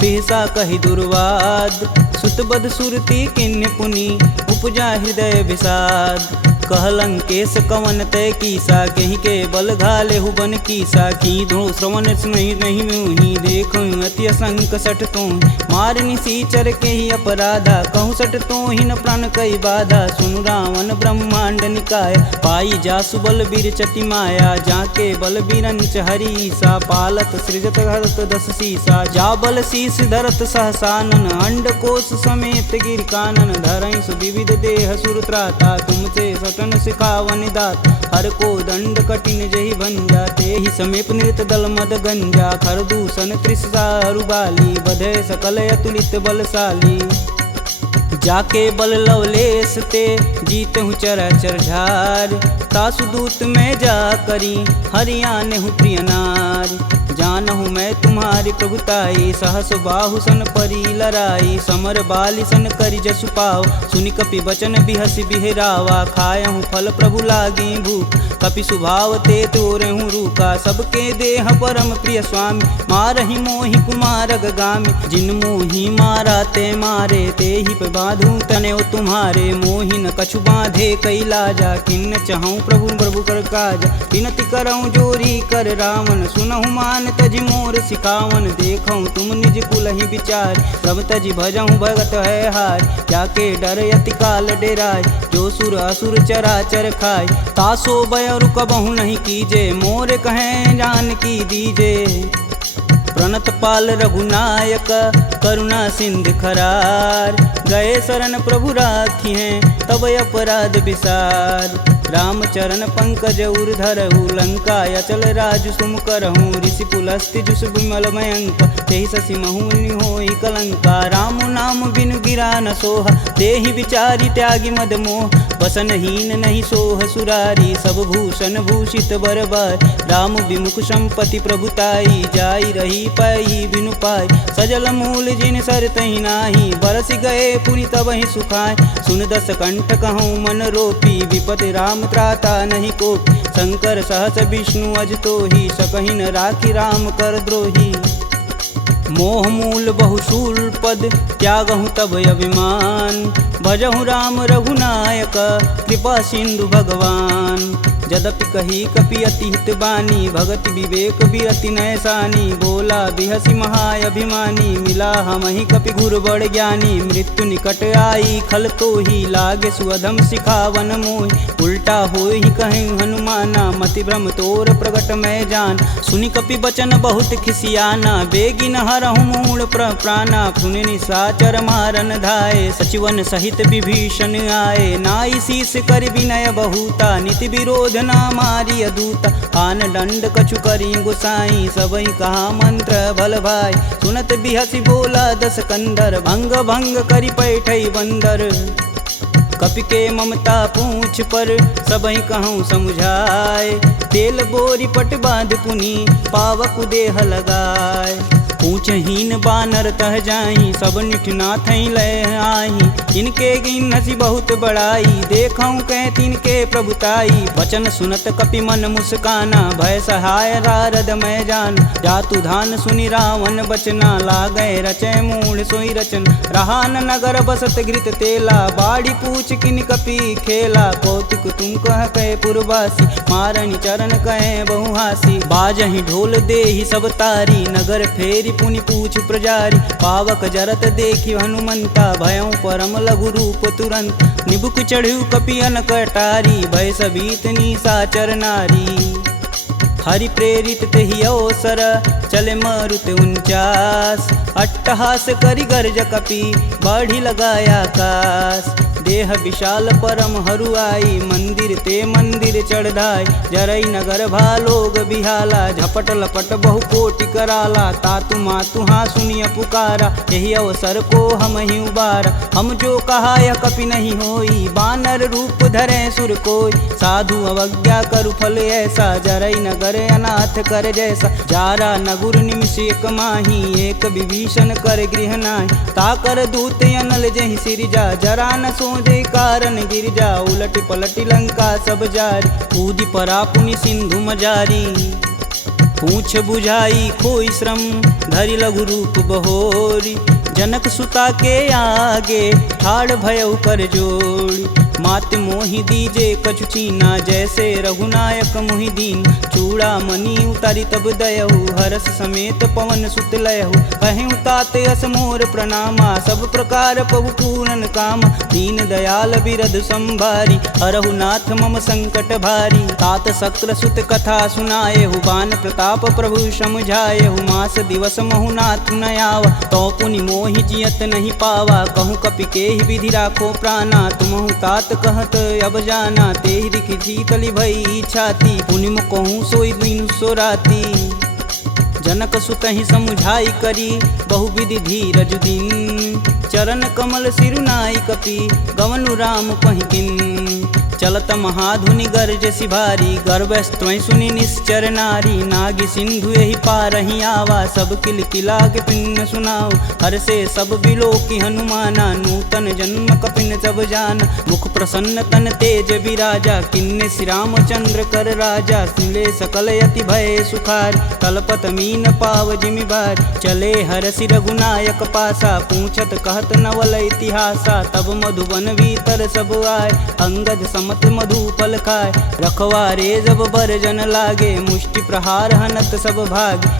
बिहसा कहि दुर्वाद। सुत बद सुरति किन्हि पुनि, उपजा हृदय विषाद। कहलंकेश कवन तय कीसा, कहीं के बल घाले हुबन कीसा। की धो श्रवण नहीं नहीं मुहि, देखूं अति असंक सठ तो। मार निसीचर के ही अपराधा, कहूँ सठ तो ही न प्राण कई बाधा। सुनु रावण ब्रह्मांड निकाय, पाई जासु बल बीर चति माया। जाके बल बीरंच हरीसा, पालत सृजत हरत दस सीसा। जा बल शीस धरत सहसानन, अंड कोश समेत गिर कानन। धरई सुविविध देह सुर त्राता, तुमसे सटन सिखावन दात। हर को दंड कठिन जहि भंजा, तेहि समीप नृत दल मद गंजा। खरदूषण त्रिषा रुबाली, बधे सकल अतुलित बलशाली। जाके बल लवलेश ते, जीत हूँ चराचर झार। तासु दूत में जा करी, हरियाने हूँ प्रिय नार। जानहु मैं तुम्हारी प्रभुताई, सहस बाहु सन परी लराई। समर बाली सन करि जसु पाव, सुनि कपि बचन बिहसि बिहरावा। खायहु फल प्रभु लागी भूख, कपि सुभाव ते तोरेहु रूखा। सबके देह परम प्रिय स्वामी, मारहि मोहि कुमारग गामी। जिन मोहि मारा ते मारे, तेहि पे बांधू तने तुम्हारे। मोहि न कछु बांधे कई लाजा, किन्न चहऊँ प्रभु प्रभु कर काजा। विनति करऊँ जोरी कर रावण, सुनहु मान तजि मोर सिखावन। देखऊँ तुम निज कुल ही विचार, प्रभ तजि भजऊँ भगत है हार। जाके डर यति काल डेराय, जो सुर असुर चराचर खाय। तासो भय रुकबहु नहीं कीजे, मोर कहें जान की दीजे। प्रणत पाल रघुनायक, करुणा सिंध खरार। गए शरण प्रभु राखी हैं, तब अपराध विसार। राम चरण पंकज उर धरहु, लंका अचल राजु सुम करहूँ। ऋषि पुलस्ति जुस विमल मयंक, तेहि शशि महुनि होई कलंका। राम नाम बिनु गिरा न सोहा, देहि विचारी त्यागी मद मोह। बसनहीन नहीं सोह सुरारी, सब भूषण भूषित बरबार। राम विमुख संपत्ति प्रभुताई, जाई रही पाई बिनु पाई। सजल मूल जिन सर तहि नाही, बरस गए पुनि तबहि सुखाय। सुन दस कंठ कहूँ मन रोपी, विपति राम त्राता नहीं कोपी। शंकर सहस विष्णु अज तोहि, सकहि न राखी राम कर द्रोही। मोह मूल बहुशूल पद, त्यागहु तब अभिमान। भजहु राम रघुनायक, कृपा सिंधु भगवान। जदपि कही कपि अति हित बानी, भगति विवेक बिरति नैसानी। बोला बिहसी महाअभिमानी, मिला हमहि कपि घुर बड़ ज्ञानी। मृत्यु निकट आई खल तो ही, लागे सुअधम सिखावन मोहि। उल्टा होई कहीं हनुमाना, मति भ्रम तोर प्रगट मैं जान। सुनि कपि बचन बहुत खिसियाना, बेगिन हरहु मूढ़ प्राणा। पुनि निशाचर मारन धाये, सचिवन सहित विभीषण आए। नाई शीस कर विनय बहुता, नीति विरोध ना मारी अदूता। आन दंड कछु करी गोसाई, सबई कहा मंत्र भल भाई। सुनत बिहसी बोला दस कंदर, भंग भंग करि पैठई बंदर। कपि के ममता पूछ पर, सबई कहूँ समुझाए। तेल बोरी पट बांध पुनि, पावक देह लगाए। पूछहीन बानर तह जाई, सब निठना थई ले आई। इनके गिन हसी बहुत बड़ाई, देखऊं कह तिनके प्रभुताई। वचन सुनत कपि मन मुस्काना, भय सहाय रारद मैं जान। जातु धान सुनि रावण बचना, लागय रचय मूढ़ सोई रचन। रहा न नगर बसत घृत तेला, बाड़ी पूछ किन कपि खेला। कौतुक तुम कह कहे पुरवासी, मारनी चरण कहे बहुहासी। बाजहि ढोल देहि सब तारी, नगर फेरी पुनि पूछ प्रजारी। पावक जरत देखि हनुमंता, भयं परम लघु रूप तुरंत। निबुक चढ़ु कपि अनक अटारी, भय सबीत निशाचर नारी। हरि प्रेरित तेहि अवसर, चले मारुत 49। अट्टहास करि गर्ज कपि, बाढ़ी लगाया आकाश। देह विशाल परम हरुआई, मंदिर ते मंदिर चढ़ाई। जरई नगर भालोग बिहाला, झपट लपट बहु कोटि कराला। तातु मातु हाँ सुनिय पुकारा, यही अवसर को हम ही उबारा। हम जो कहा यह कपि नहीं होई, बानर रूप धरे सुर कोई। साधु अवज्ञा करु फल ऐसा, जरई नगर अनाथ कर जैसा। जारा नगुर निमिष एक माही, एक विभीषण कर गृह नाही। ताकर दूत अनल जहि सिरजा, जरा न दे कारण गिरजा। उलटी पलटी लंका सब जारी, कूदि परा पुनि सिंधु मजारी। पूछ बुझाई खोई श्रम, धरि लघु रूप बहोरी। जनक सुता के आगे, ठाड़ भयउ कर जोड़ी। मात मोहि दीजे कछु चीना, जैसे रघुनायक मोहि दीन। चूड़ा मणि उतारी तब दयहु, हरस समेत पवन सुत लयहु। कहें तात यस मोर प्रणामा, सब प्रकार प्रभु पूरन काम। दीन दयाल बिरध संभारी, हरहु नाथ मम संकट भारी। तात शक्र सुत कथा सुनाएहु, बान प्रताप प्रभु समझाएहु। मास दिवस महु नाथ न आवा, तो पुनि मोहि जियत नहीं पावा। कहूँ कपि के ही विधि राखो प्राणा, तुमहु तात कहत अब जाना। तेहि दिख जीतली भई छाती, पुनि कहूँ सोई दिन सो राती। जनक सुतहि समुझाई करी, बहुविधि धीरज दिन। चरण कमल सिरुनाई कपि, गवनु राम पहिकिन। चलत महाधुनि गर्ज सिभारी, गर्भस्त्वं सुनि निश्चर नारी। नागी सिंधु यही पारहि आवा, सब किल किला के पिन्न सुनाओ। हर से सब बिलोकी हनुमाना, नूतन जन्म कपिन सब जान। मुख प्रसन्न तन तेज विराजा, किन्ने श्री रामचंद्र कर राजा। सुले सकल यति भय सुखार, कलपत मीन पाव जिमि बार। चले हरसि रघुनायक पासा, पूछत कहत नवल इतिहासा। तब मधुबन भीतर सब आए, अंगद समत मधु फल खाए। रखवारे जब बरजन लागे, मुष्टि प्रहार हनत सब भाग।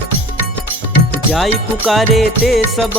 जाई पुकारे ते सब,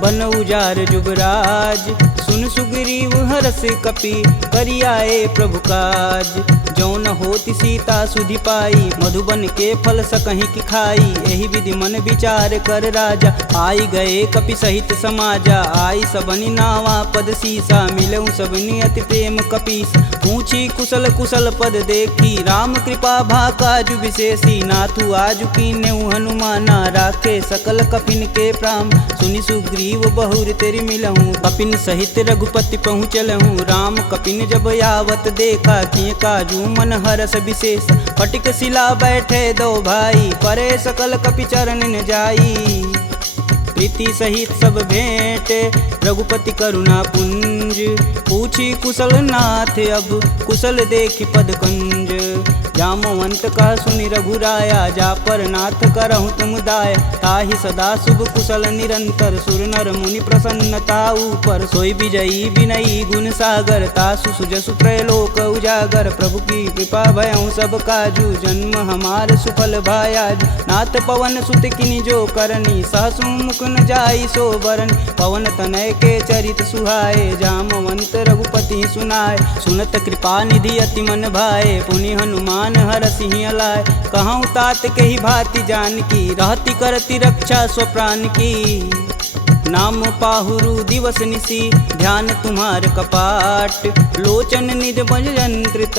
बन उजार जुगराज। सुन सुग्रीव हरस कपि, करियाए प्रभु काज। जौन होति सीता सुधि पाई, मधुबन के फल सकहीं की खाई। यही विधि मन विचार कर राजा, आई गए कपि सहित समाजा। आई सबनि नावा पद सीसा, मिलऊं सबनि अति प्रेम कपीस। पूछी कुशल कुशल पद देखी, राम कृपा भाकाजु विशेषी। नाथु आजु कीन्हु हनुमाना, राखे सकल कपिन के प्राम। सुनि सुग्रीव बहुर तेरि मिलहूँ, कपिन सहित रघुपति पहुँचलहूँ। राम कपिन जब यावत देखा, किए काजू मन हरस विशेष। फटिक शिला बैठे दो भाई, परे सकल कपि चरण न जाई। प्रीति सहित सब भेंटे, रघुपति करुणा पुंज। पूछी कुशल नाथ अब, कुशल देखि पद कुंज। जामवंत कह सुनि रघुराया, जा पर नाथ करहु तुम दाय। ताहि सदा शुभ कुशल निरंतर, सुर नर मुनि प्रसन्नता ऊपर। सोई विजयी विनयी गुण सागर, तासु सुजसु त्रैलोक उजागर। प्रभु की कृपा भयउ सब काजू, जन्म हमार सुफल भायाजू। नाथ पवन सुत किनि जो करनी, सहसु मुख न जाई सो बरन। पवन तनय के चरित सुहाए, जामवंत रघुपति सुनाय। सुनत कृपा निधि अति मन भाए, पुनि हनुमान हरषि लाय। कहूँ तात के ही भांति जानकी, रहती करती रक्षा स्वप्राण की। नाम पाहुरु दिवस निसी, ध्यान तुम्हार कपाट। लोचन निज भजयंत्रित,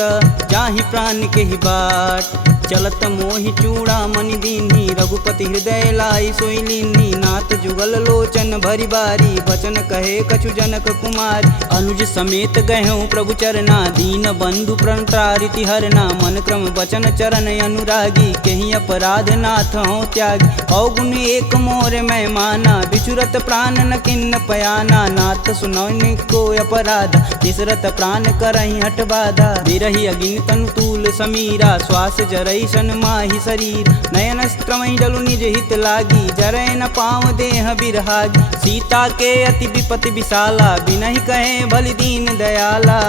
जाहि प्राण के ही बाट। चलत मोहि चूड़ामणि दीन्ही, रघुपति हृदय लाई सोई लीन्ही। नाथ जुगल लोचन भरी बारी, बचन कहे कछु जनक कुमार। अनुज समेत गहूँ प्रभु चरना, दीन बंधु प्रणतारिति हरना। मन क्रम बचन चरण अनुरागी, कहीं अपराध नाथ हो त्यागी। अवगुण एक मोर मैं माना, बिचुरत प्राण न किन्न पयाना। नाथ सुनौनि को अपराध, तिसरत प्राण करहि हठ बाधा। बिरहि अगिन तनु तूल समीरा, श्वास जरई सन माहि शरीर। नयन स्त्रमहि जलु निज हित लागी, जरै न पाँव देह बिरहागी। सीता के अति विपति विशाला, बिनहि कहे भलि दीन दयाला।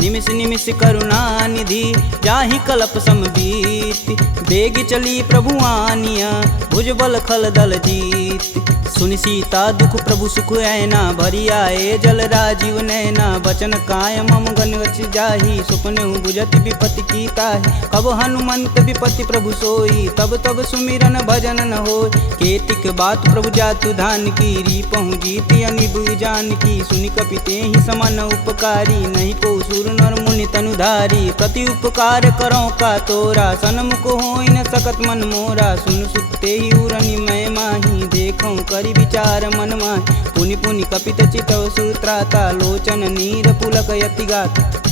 निमिष निमिष करुणा निधि, जाहि कल्प समबीत। बेग चली प्रभु आनिया, भुजबल खल दल जीत। सुनि सीता दुख प्रभु सुख ऐना, भरी आए जल राजीव नैना। बचन काय मम गन जाहि, सुपनेहु बुझति विपति की ताहि। कब हनुमंत विपति प्रभु सोई, तब तब सुमिरन भजन न होय। केतिक बात प्रभु जातु धान की, रीपहु जीति अनिबु जान की। सुनि कपि तेहि समन उपकारी, नहीं को सुर नर मुनि तनुधारी। प्रति उपकार करो का तोरा, सन्मुख होई न सकत मन मोरा। सुन सुते ही उरनि मैं माही, देखऊँ करि विचार मन माहि। पुनि पुनि कपित चितव सुत्राता, लोचन नीर पुलक यति गात।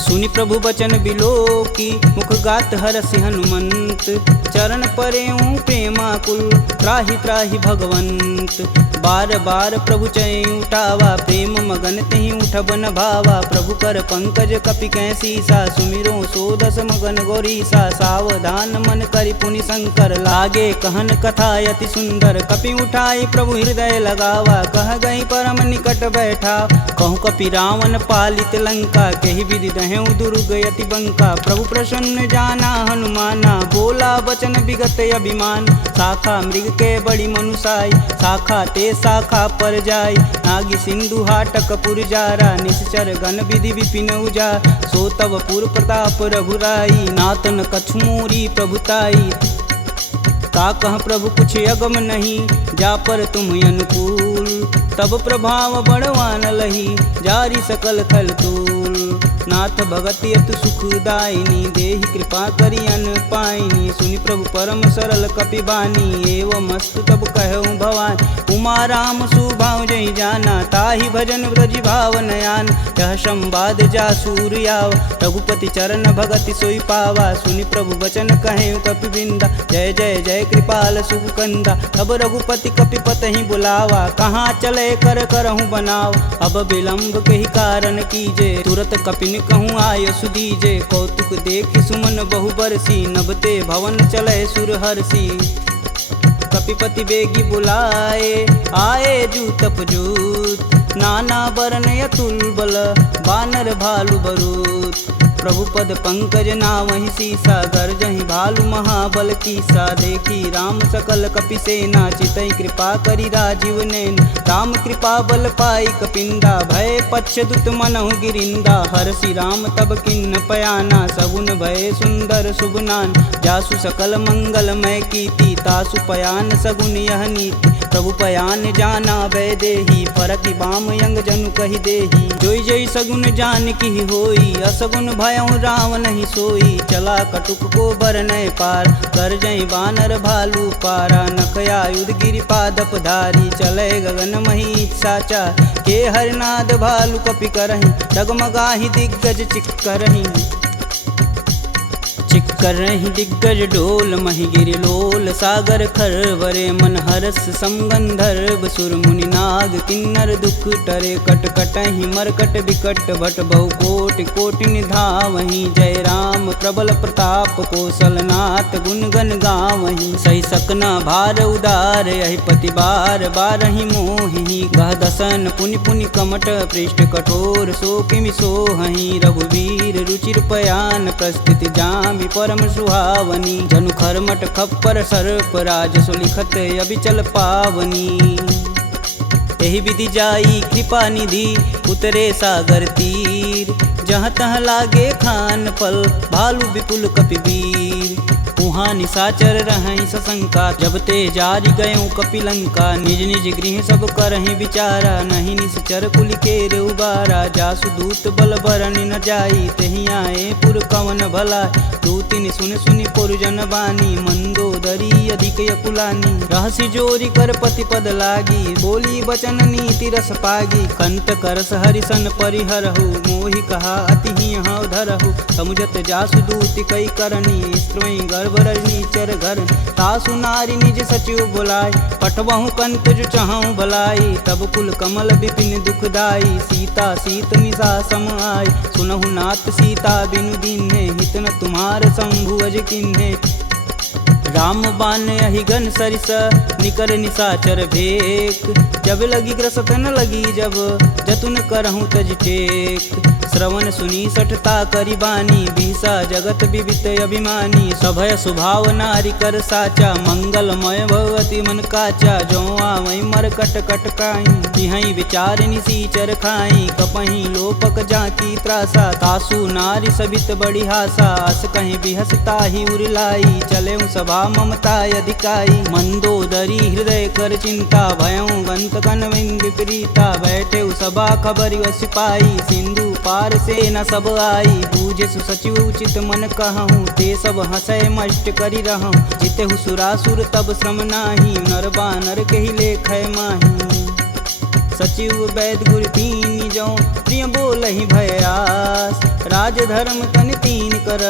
सुनि प्रभु बचन बिलोकी, मुख गात हरषि हनुमंत। चरण परेऊँ प्रेमाकुल, त्राहि त्राहि भगवंत। बार बार प्रभु चै उठावा, प्रेम मगन तेहि उठब न भावा। प्रभु कर पंकज कपि कै सीसा, सुमिरो सो दस मगन गौरीसा। सावधान मन करि पुनि शंकर, लागे कहन कथा यति सुंदर। कपि उठाई प्रभु हृदय लगावा, कह गई परम निकट बैठा। कहूँ कपि रावण पालित लंका, केहि विधि दहेउ दुर्ग यति बंका। प्रभु प्रसन्न जाना हनुमाना, बोला बचन विगत अभिमान। शाखा मृग के बड़ी मनुसाई, शाखा ते शाखा पर जाई। नागी सिंधु हाटक पुर जारा, निश्चर गण विधि विपिन उजा। सो तब पुर प्रताप रघुराई, नातन कछु मोरी प्रभुताई। का कह प्रभु कुछ अगम नहीं, जा पर तुम अनुकूल। तब प्रभाव बड़वान लही, जारी सकल खल तूल। नाथ भगति अतु सुखदायिनी, देहि कृपा करि अन पाइनी। सुनि प्रभु परम सरल कपि बानी, एवं अस्तु तब कहऊँ भवानी। उमा राम सुभाव जहि जाना, ताहि भजन ब्रज भाव नयान। यह संवाद जासूर याव, रघुपति चरण भगति सोई पावा। सुनि प्रभु बचन कहें कपि बिंदा, जय जय जय कृपाल सुख कंदा। तब रघुपति कपि पतहि बुलावा, कहाँ चले कर करहूँ बनाव। अब विलंब के ही कारण कीजे, तुरत कपिन कहूँ आय सुदीजे। कौतुक देखि सुमन बहु बरसी, नभते भवन चले सुर हर्षि। कपिपति बेगी बुलाए, आए जूतप जूत। नाना बरन अतुल बल, बानर भालु बरूत। प्रभु पद पंकज नावहि सीसा, गर्जहि भालु महाबल कीसा। देखी राम सकल कपि सेना, चितई कृपा करि राजीव नैन। राम कृपा बल पाई कपिंदा, भय पश्चदुत मनहु गिरिंदा। हरषि राम तब किन्न पयाना, सगुन भय सुंदर शुभनान। जासु सकल मंगलमय कीर्ति, तासु पयान सगुन यह नीति। प्रभु पयान जाना भय देही, फरकि बाम यंग जनु कहि देही। जोई जोई सगुन जान की होई, असगुन भयउ राम नहीं सोई। चला कटुक को बरनय पार, कर जय बानर भालू पारा। नखया युध गिरि पादप धारी, चले गगन मही साचा। के हरनाद भालू कपि करहि, डगमगाहि दिग्गज चिक करहि। चिक्करहि दिग्गज डोल, महि गिरि लोल सागर खरवरे। मन हरस समगंधर्व, सुर मुनि नाग किन्नर दुख टरे। कट कटहि मरकट बिकट, भट बहु कोट कोटि कोटि निधावहीं। जय राम प्रबल प्रताप कौशलनाथ गुण गण गावहीं। सही सकना भार उदार यही पति बार बारहि मोहि। गह दसन पुनि पुनि कमट पृष्ठ कठोर सो किमि सोहहीं। रघुवीर रुचिर पयान प्रस्थित जामि परम सुहावनी। जनु खरमट खप्पर सर्प राज सुलिखत अबिचल पावनी। एहि विधि जाई कृपा निधि उतरे सागर तीर। जहाँ तहाँ लागे खान पल भालू विपुल कपिवीर। उहाँ निशाचर रहें सशंका जब ते जारी गयों कपिलंका। निज निज गृह सब करहीं विचारा नहीं निश्चर कुल के उबारा। जासु दूत बल बरन न जाई तेहि आए पुर कवन भला। दूतिन सुन सुनि पुरजन बानी मंदोदरी अधिक यकुलानी। रहसि जोरी कर पति पद लागी बोली बचन नीति रस पागी। कंत करस हरिसन परिहरहु मोहि कहा अति ही हव धरहु। समुझत जासु दूति कई करनी स्त्रोई गर्भ रजनी चर घर। तासु नारी निज सचिव बुलाय पठवहु कंत जो चहु भलाई। तब कुल कमल विपिन दुखदाई सीता सीत निशा सम आय। सुनहु नाथ सीता बिनु दीन्हे हित न तुम्हार शंभु अज किन्हे। राम बान अहिगन सरिस निकर निशाचर भेक। जब लगी ग्रसत न लगी जब जतुन करहूँ तज टेक। श्रवण सुनी सठता करी बानी बीसा जगत विवित अभिमानी। सभय सुभाव नारी कर साचा मंगलमय भगवती मन काचा। जो आवै मर कट कट काई तिहई विचार निसीचर खाई। कपही लोपक जाकी त्रासा तासु नारी सबित बड़ी हासा। अस कहीं बिहसता ही उरलाई चले सभा ममता अधिकाई। मंदोदरी हृदय कर चिंता भयं गंत कन विपरीता। बैठे सभा खबर सिपाही सिंधु पार से न सब आई। बूझे सुसचिव उचित मन कहूँ ते सब हंसय मष्ट करी रहूँ। जितेहु सुरासुर तब श्रम नाही नर बानर केहि लेखय माही। सचिव वैद गुर तीन जौ प्रिय बोलहि भयास। राज धर्म तन तीन कर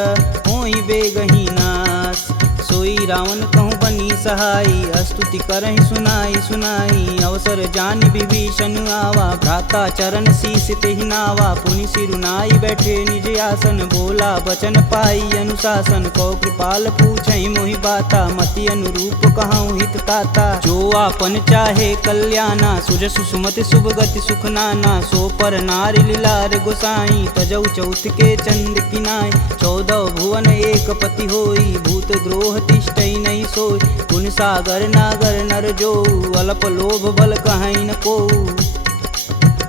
होई बेगहि नास। सोई रावण कहूँ बनी सहाई स्तुति करहि सुनाई सुनाई। अवसर जानि विभीषण आवा भ्राता चरण शीस तेहि नावा। पुनि सिरुनाई बैठे निज आसन बोला बचन पाई अनुशासन। कौ कृपाल पूछहि मोहि बाता मति अनुरूप कहूँ हित ताता। जो आपन चाहे कल्याणा सुजसु सुमति शुभ गति सुख नाना। सो पर नारी लीलार गोसाई तजौ चौथ के चंद किनाई। 14 भुवन एक पति होई भूत द्रोह तिष्ठई नहीं सोई। गुण सागर नागर नर जो अल्प लोभ बल कहीं न को।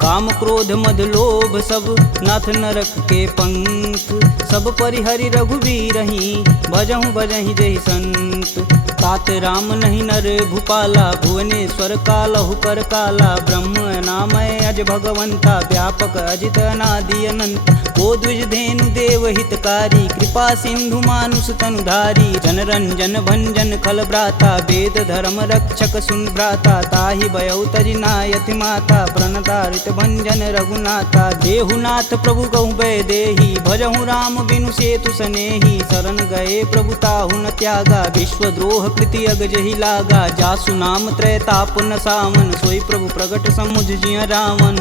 काम क्रोध मद लोभ सब नाथ नरक के पंख। सब परिहरि रघुवीरहि भजहु भजहि जहि संत। तात राम नहीं नर भूपाला भुवनेश्वर कालहु कर काला। ब्रह्म नामय अज भगवंता व्यापक अजित अनादि अनंत। को द्विज धेनु देव हितकारी कृपा सिंधु मानुष तनुधारी। जन रंजन भंजन खल भ्राता वेद धर्म रक्षक सुन भ्राता। ताहि भयउ तजि नायति माता प्रणतारित भंजन रघुनाथा। देहुनाथ प्रभु कहु भय देहि भजहु राम बिनु सेतु सनेहि। शरण गए प्रभु ताहु न त्यागा विश्वद्रोह कृति अग जहि लागा। जासु नाम त्रैताप न सावन सोई प्रभु प्रगट समुझ जिय रावण।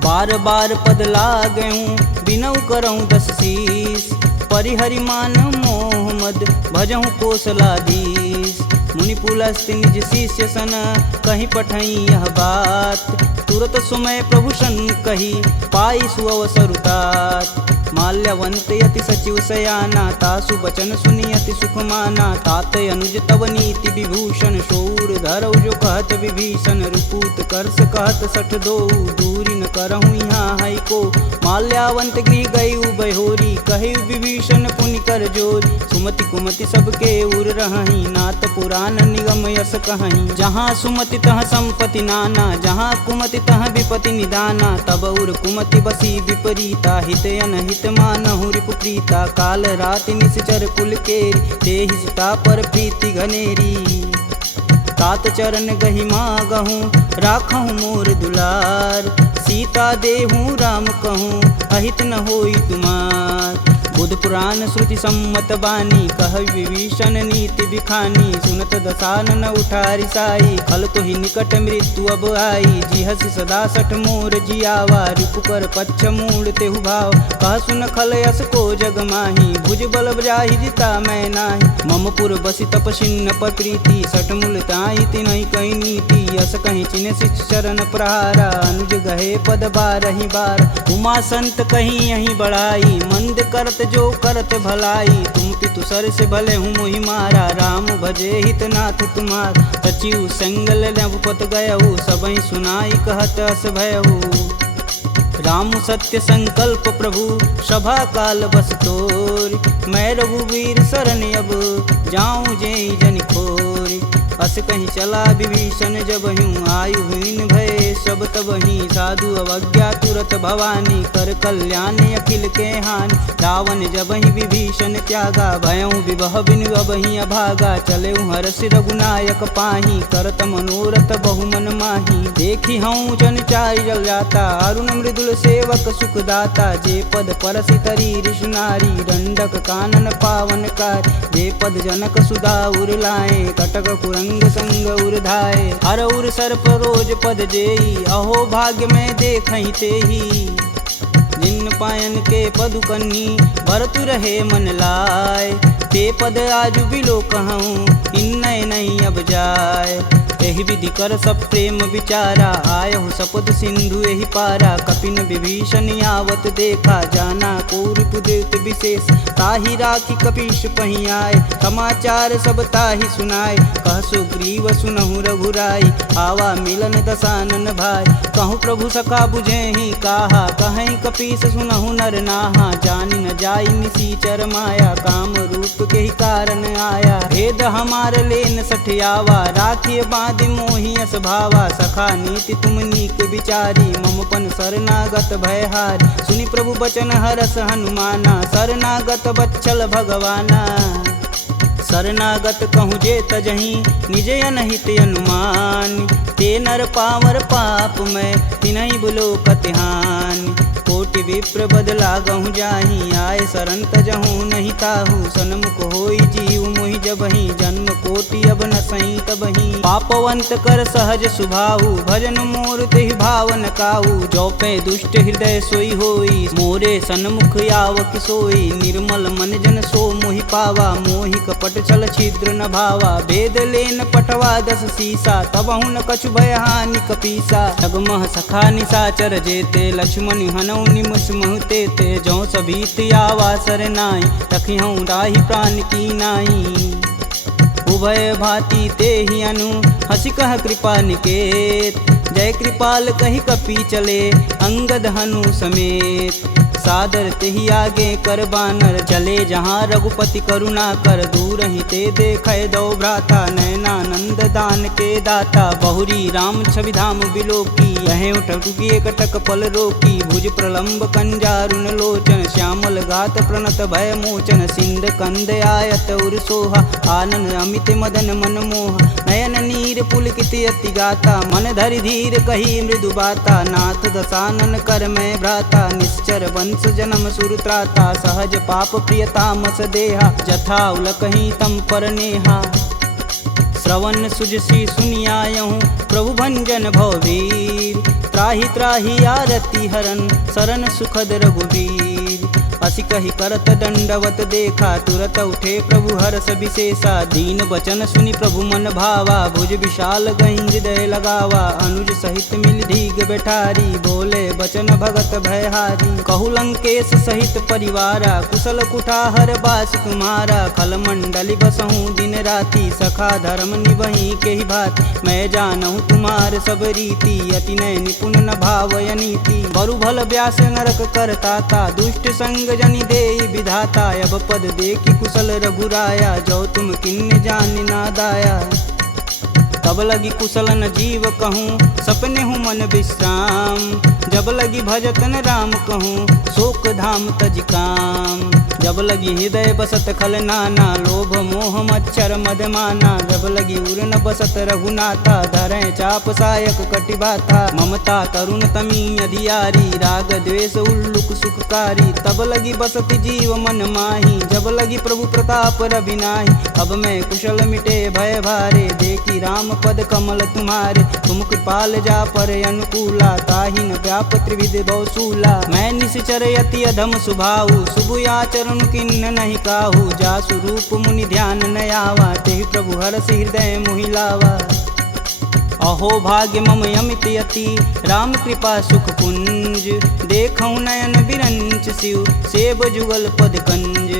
बार बार पद लागऊं बिनऊ करऊं 10 शीस। परिहरि मान मोह मद भजहु कौशलाधीश। मुनि पुलस्त्य निज शिष्य सन कहीं पठई यह बात। तुरत सुमय प्रभु सन कही पाई सुअवसर तात। माल्यवंत यति सचिव सयाना तासु बचन सुनि अति सुख माना। तात अनुज तव नीति विभूषण शौर धरऊ जो कहत विभीषण। रुपूत करस कहत सठ दो दूरी न करहूँ यहाँ है को। माल्यावंत गृह गई बहोरी कहे विभीषण पुनि कर जोर। सुमति कुमति सबके उर रही नाथ पुराण निगम यस कहीं। जहाँ सुमति तह संपत्ति नाना जहाँ कुमति तह विपति निदाना। तब उर कुमति बसी विपरीता हित अनहित मानहु रिपु प्रीता। काल राति निश्चर कुल केरी तेहि सीता पर प्रीति घनेरी। तात चरण गहि मागहूँ राखहूँ मोर दुलार। सीता देहूँ राम कहूँ अहित न होई तुमार। बुध पुराण श्रुति सम्मत बानी, कह विभीषण नीति बिखानी। सुनत दसानन उठारी साई, खल तो ही निकट मृत्यु अब आई। जी हसी सदा सठ मोर जियावा, रिपु कर पच्छ मूड तेहु भाव। कह सुन खल यस को जग माही, भुज बल जाहि जिता मैं नाही। मम पुर बसी तपसिन्न पर प्रीति, सठ मूल ताहि तिनहि कही नीति। यस कहीं चिन्ह शिष्य चरण प्रहारा, अनुज गहे पद बारहि बार। उमा संत कहीं यहीं बढ़ाई, मंद करत जो करत भलाई। तुम पितु सर से भले हूँ मोहि मारा, राम भजे हित नाथ तुम्हार। सचिव संगल नवपत गयहु, सबहि सुनाई कहत अस भयहु। राम सत्य संकल्प प्रभु, सभा काल बस तोरि। मैं रघुवीर शरण अब, जाऊं जेहि जन खोरि। अस कहीं चला विभीषण जब हूँ, आयु हीन भय सब तबहि। साधु अवज्ञा तुरत भवानी, कर कल्याण अखिल के हानि। रावण जब ही विभीषण त्यागा, भयउ विभह बिनु अबहि अभागा। चले हर्षि रघुनायक पाही, करत मनोरथ बहुमन माही। देखी हूँ जन चारि जल जाता, अरुण मृदुल सेवक सुखदाता। जे पद परसि तरी ऋषुनारी, दंडक कानन पावन कार। जे पद जनक सुधा उर लाए, कटक कुरंग संग उर्धाए। हर उर सर्प रोज पद जेई, अहो भाग्य में देखहि तेहि। जिन पायन के पदु कन्ही, भरतु रहे मन लाय। ते पद आजु बिलो कहूँ, इन्नय नहीं अब जाय। एहि विधि कर सब प्रेम विचारा, आयहु सपद सिंधु एहि पारा। कपिन विभीषण आवत देखा, जाना को रिपुदेत विशेष। ताहि राखी कपीश पहि आए, समाचार सब ताहि सुनाए। कह सुग्रीव सुनहु रघुराई, आवा मिलन दसानन भाई। कहूँ प्रभु सखा बुझेहि काहा, कहीं कपीस सुनहु नर नाहा। जानि न जाई निसीचर माया, काम रूप के ही कारण आया। भेद हमार लेन सठियावा, राखिय बांधि मोहि अस भावा। सखा नीति तुम नीक विचारी, मम पन शरणागत भयहारी। सुनि प्रभु बचन हरस हनुमाना, शरणागत बच्चल भगवाना। शरणागत कहूँ जे तजहि, निज अनहित अनुमान। ते नर पावर पाप में, तिनहि बुलोकत हानि। कोटि विप्र बदला गहूँ जाहि, आए शरण तजहूँ नहीं ताहू। सन्मुख होई जीव मोहि जबहि, जन्म कोटि अब न सही तबहि। पापवंत कर सहज सुभाऊ, भजन मोर तेहि भावन काऊ। जो पे दुष्ट हृदय सोई होई, मोरे सन्मुख आव किसोई। निर्मल मन जन सो मोहि पावा, मोहि कपट छल छिद्र न भावा। भेद लेन पटवा दस सीसा, तबहु न कछु भय हानि कपीसा। जगमह सखा निसाचर जेते, लक्ष्मण हनौ निमस महते ते। जौ सभीत आवा सरनाई, रखिहूँ राहि प्राण की नाई। उभय भांति ते ही अनु, हसी कह कृपा निकेत। जय कृपाल कही कपी चले, अंगद हनु समेत। सादर तेहि आगे कर बानर, चले जहाँ रघुपति करुणा कर। दूर ही ते देखै दो भ्राता, नयनानंद दान के दाता। बहुरी राम छवि धाम बिलोकी, यहें उठुकी एकटक पल रोकी। भुज प्रलंब कंजारुन लोचन, श्यामल गात प्रणत भय मोचन। सिंध कंद आयत उर सोहा, आनन अमित मदन मन मोह। नयन नीर पुलकित अति गाता, मन धरि धीर कही मृदु बाता। नाथ दसानन कर मैं भ्राता, निश्चर वंश जन्म सुरत्राता। सहज पाप प्रियतामस देहा, जथा उलकहि तम पर नेहा। श्रवण सुजसी सुनियायहूँ, प्रभु भंजन भववीर। त्राहि त्राहि आरती हरन, शरण सुखद रघुवीर। असी कही करत दंडवत देखा, तुरत उठे प्रभु हर्ष विशेषा। दीन वचन सुनि प्रभु मन भावा, भुज विशाल गहि हृदय लगावा। अनुज सहित मिल धीग बैठारी, बोले बचन भगत भयहारी। कहु लंकेश सहित परिवारा, कुशल कुठाहर बास तुम्हारा। खल मंडली बसहूँ दिन राति, सखा धर्म निबहि के ही भात। मैं जानहूँ तुम्हार सब रीति, अति नय निपुण न भावय नीति। बरु भल व्यास नरक करताता, दुष्ट संग जनि देई विधाता। अब पद देखी कुशल रघुराया, जो तुम किन्ने जान ना दाया। तब लगी कुशल न जीव कहूँ, सपने हूँ मन विश्राम। जब लगी भजतन राम कहूँ शोक धाम तज काम। जब लगी हृदय बसत खल नाना लोभ मोह मच्छर मदमाना। जब लगी उर न बसत रघुनाथा धरें चाप सायक कटिबाथा। ममता तरुण तमी अधियारी राग द्वेष उल्लुक सुखकारी। तब लगी बसत जीव मन माही जब लगी प्रभु प्रताप रविनाही। अब मैं कुशल मिटे भय भारे देखी राम पद कमल तुम्हारे। तुम कृपाल जा पर अनुकूला ताहि न व्याप त्रिविध बहुसूला। मैं निश्चर यति अधम सुभाऊ शुभ आचरण किन्न नहीं काहू। जासु रूप मुनि ध्यान न आवा तेहि प्रभु हरसि हृदय मोहि लावा। अहो भाग्य मम यमित यति राम कृपा सुख कुंज। देखऊँ नयन बिरंच शिव सेब जुगल पद कंज।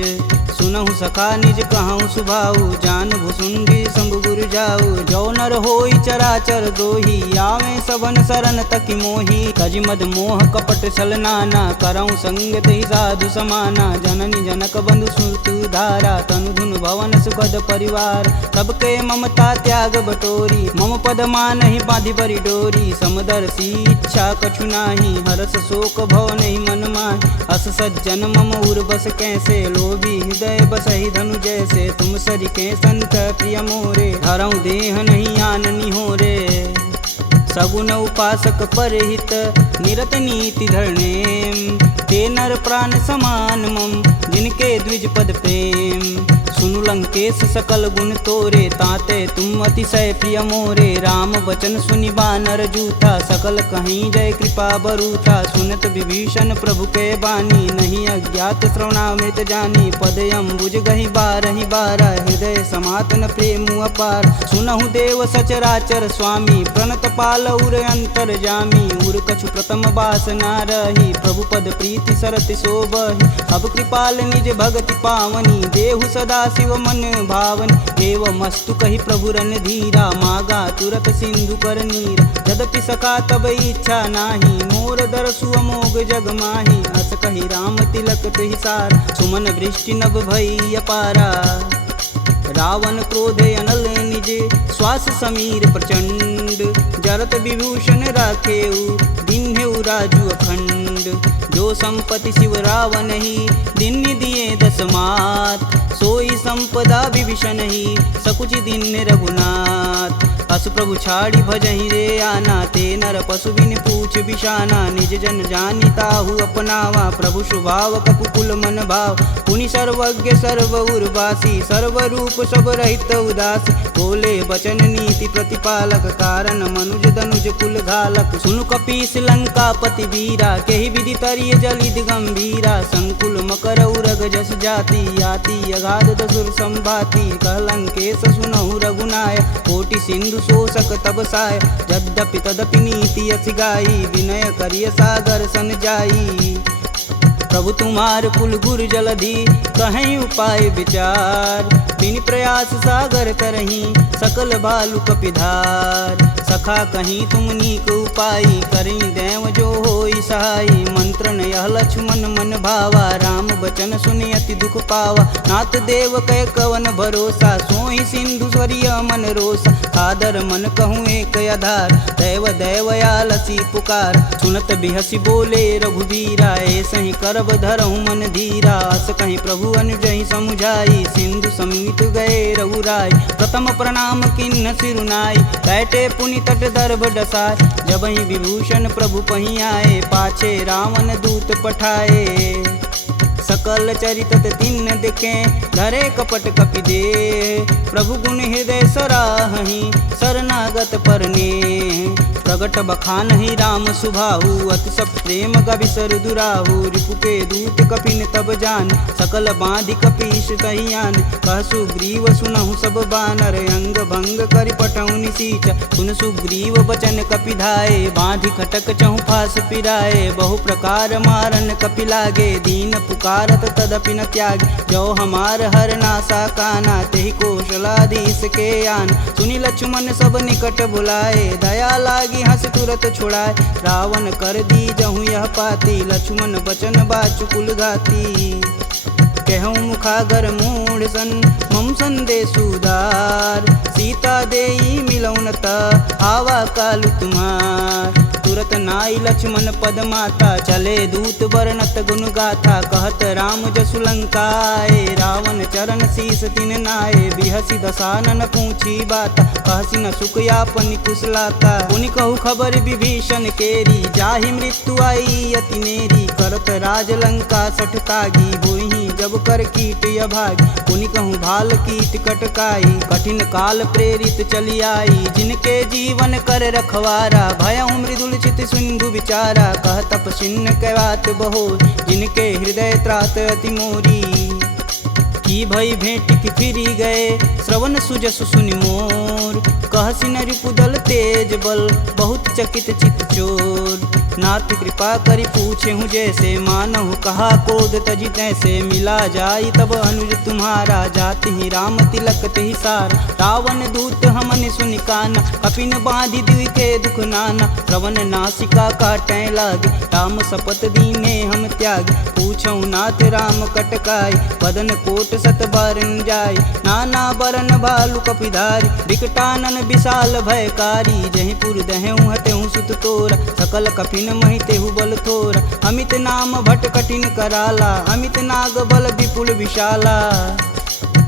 सुनहु सखा निज कहूँ सुभाऊ जान भुसुंडी शंभु गुरु जाऊ। जो नर होई चराचर द्रोही आवे सबन शरण तकी मोही। तज मद मोह कपट छल नाना करऊँ संग तेहि साधु समाना। जननी जनक बंधु सुतु धारा तनु धुन भवन सुखद परिवार। सबके ममता त्याग बटोरी मम पद मानहि बांधि बरी डोरी। समदर्शी इच्छा कछु नाही हरस शोक भव नहीं मन माहि। अस सज्जन मम उर बस कैसे लोभी हृदय बसहि धनु जैसे। तुम सरिके संत प्रिय मोरे धरऊँ देह नहीं आननी हो रे। सगुन उपासक परहित निरत नीति धरणे। ते नर प्राण समान मम जिनके द्विज पद प्रेम। सुनु लंकेश सकल गुण तोरे ताते तुम अतिशय प्रिय मोरे। राम बचन सुनि बानर जूठा सकल कहीं जय कृपा बरूठा। सुनत विभीषण प्रभु के बानी नहीं अज्ञात श्रवणामृत जानी। पद अम्बुज गहि बारहि बारा हृदय समातन प्रेम अपार। सुनहु देव सचराचर स्वामी प्रणत पाल उर अंतर जामी। उर कछु प्रथम बास ना रही प्रभु पद प्रीति सरति शोभहि। अब कृपाल निज भगति पावनी देहु सदा शिव मन भावनी। एवमस्तु कहि प्रभु रन धीरा मागा तुरत सिंधु कर नीर। यद्यपि सखा तब इच्छा नाही मोर दरसु अमोघ जग माही। अस कहि राम तिलक तुहि सार सुमन वृष्टि नभ भई अपारा। रावण क्रोधे अनल निज श्वास समीर प्रचंड। जरत विभूषण राखेऊ दिन्हेऊ राजु अखंड। जो संपत्ति शिव रावण ही दिन दिए दस मात। सोई संपदा विभीषण ही सकुच दिन रघुनाथ। अस प्रभु छाड़ी भजहि रे आना ते नर पशु बिन पूछ बिशाना। निज जन जानि ताहु अपनावा प्रभु स्वभाव कपुकुल मन भाव। पुनि सर्वज्ञ सर्व उर्वासी सर्वरूप सब रहित उदासी। बोले बचन नीति प्रतिपालक कारण मनुज धनुज कुल घालक। सुनु कपीस लंकापति वीरा केहि विधि तरिय जलिद गंभीरा। संकुल मकर उरग जस जाति याति अगाध दसुर संभाति। कहलंकेश सुनहु रघुनाय कोटि सिंधु शोषक तब साय। यद्यपि तदपि नीति यस गाई विनय करिय सागर सन जाई। प्रभु तुम्हार कुल गुर जलधि कहीं उपाय विचार। बिन प्रयास सागर तरही सकल भालु कपिधार। सखा कहीं तुम नीक उपाय करी देव जो होई सहाई। मंत्रन यह लक्ष्मण मन भावा राम बचन सुनि अति दुख पावा। नाथ देव कह कवन भरोसा सोहि सिंधु स्वरिय मन रोसा। सादर मन कहूँ एक आधार दैव दैवयालसी पुकार। सुनत बिहसी बोले रघुवीरा ऐसहि करब धरहु मन धीरा। अस कहीं प्रभु अनुजहि समुझाई सिंधु समीत गए रघुराय। प्रथम प्रणाम किन्न सिरुनाई कैटे पुनि तट दर्भ डसाय। जबहि विभूषण प्रभु पही आए पाछे रावण दूत पठाए। सकल चरित तिन्न देखे धरे कपट कपि दे। प्रभु गुण हृदय सराहि शरणागत परने। प्रगट बखानहि राम सुभाहु अति सब प्रेम गविसर दुराहु। रिपु के दूत कपिन तब जान सकल बांधि कपीश तहियान। कह सुग्रीव सुनहु सब बानर अंग भंग करि पठौं निसीच। सुन सुग्रीव बचन कपि धाये बांधि खटक चहु फास पिराए। बहु प्रकार मारन कपि लागे दीन पुकारत तदपि न त्याग। जो हमार हर नासा काना तेहि कौशलाधीश के आन। सुनि लक्ष्मण सब निकट बुलाए दया लागी हंस तुरत छुड़ाए। रावण कर दी जहूँ यह पाती लक्ष्मण बचन बाचुकुल घाती। कहूँ मुखागर मूढ़ सन मम संदेशु उदार। सीता देई मिलौन त आवा कालु तुम्हार। तुरत नाई लक्ष्मण पद माता, चले दूत बरनत गुण गाथा, कहत राम जसु लंकाए, रावण चरण शीस तिन नाये, बिहसी दसानन पूछी बाता, कहसी न सुख यापन कुशलाता, पुनि कहु खबर विभीषण केरी, जाहि मृत्यु आई अति नेरी, करत राज लंका सठ तागी, भूहि जब कर कीट अभागी, पुनि कहूँ भाल कीट कटकाई, कठिन काल प्रेरित चली आई, जिनके जीवन कर रखवारा, भयउ मृदुल चित सिंधु विचारा, कह तपसिन्न कै बात बहो, जिनके हृदय त्रात अति मोरी, की भई भेंट की फिरी गए, श्रवण सुजस सुनि मोर, कहसी न रिपुदल तेज बल, बहुत चकित चित चोर, नाथ कृपा करि पूछे हूँ जैसे, मानहु कहा कोद तजि तैसे, मिला जाई तब अनुज तुम्हारा, जाति ही राम तिलक तेहि सारा, रावण दूत हमन सुनि काना, कपिन बांधि दिवि के दुख नाना, श्रवण नासिका काटै लागे, राम शपथ दीने हम त्याग, पूछऊ नाथ राम कटकाई, बदन कोट सत बारन जाय, नाना बरन भालु कपिधारी, विकटानन विशाल भयकारी, जहि पुर दहु हतेहु सुत तोरा, सकल कपिन महितेहु बल थोरा, अमित नाम भट कठिन कराला, अमित नाग बल विपुल विशाला,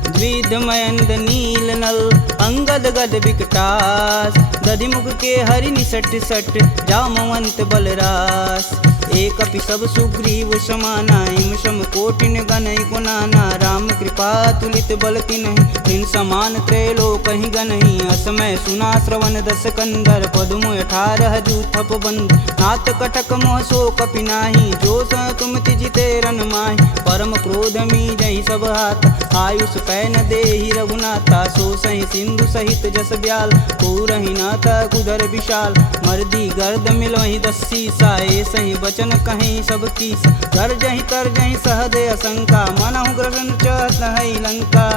द्विध मयंद नील नल, अंगद गद विकटास, दधिमुख के हरि निसट सट, जामवंत बलरास, एक अपि सब सुग्रीव समाना, इम सम कोटिन गनई गुनाना, राम कृपा तुलित बल तिन्हि, तिन समान त्रैलोक कहीं गनहि, असमय सुना श्रवण दस कंदर, पदुम 18 जूथप बंद, नाथ कटक मोह सो कपि नाही, जो स तुम तिजिते रन माहि, परम क्रोध मी जहि सब हाथ, आयुष पैन देहि रघुनाथा, सो सहि सिंधु सहित जस ब्याल, पूरहि नाथा कुधर विशाल, मर्दी गर्द मिलोहि 10 सीसा, सही बचन कहीं सब कीस, गर्जहि तरजहि सहदे असंका, मनहु ग्रसन चहत है लंका,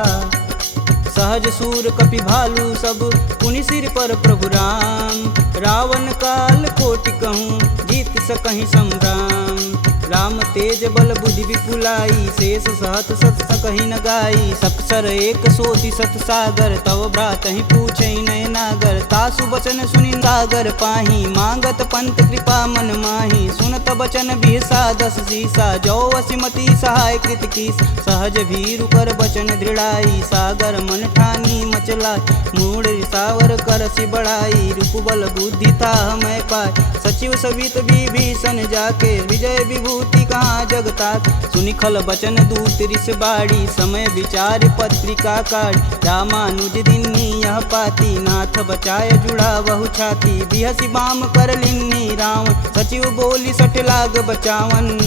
सहज सूर कपि भालू सब, पुनि सिर पर प्रभु राम, रावण काल कोटि कहूँ, जीत सकहि संग्राम, राम तेज बल बुद्धि विपुलाई, शेष सहत सत सकहि न गाई, सकसर एक सोति सत सागर, तव भ्रात ही पूछै नय नागर, तासु बचन सुनि सागर पाही, मांगत पंत कृपा मन माही, सुनत बचन बिहसा 10 सीसा, जो असिमति सहाय कृत कीस, सहज भीरु कर बचन दृढ़ाई, सागर मन ठानी मचला, मूढ़ सावर करसि बढ़ाई, रूप बल बुद्धि था मैं पाय, सचिव सवित विभीषण जाके, विजय विभूति कहाँ जगता, सुनिखल बचन दूत रिस बाड़ी, समय विचार पत्रिका काढ़, रामानुज दिन्नी यह पाती, नाथ बचाय जुड़ा बहु छाती, बिहसी बाम कर लिन्नी रावण, सचिव बोली सठ लाग बचावन,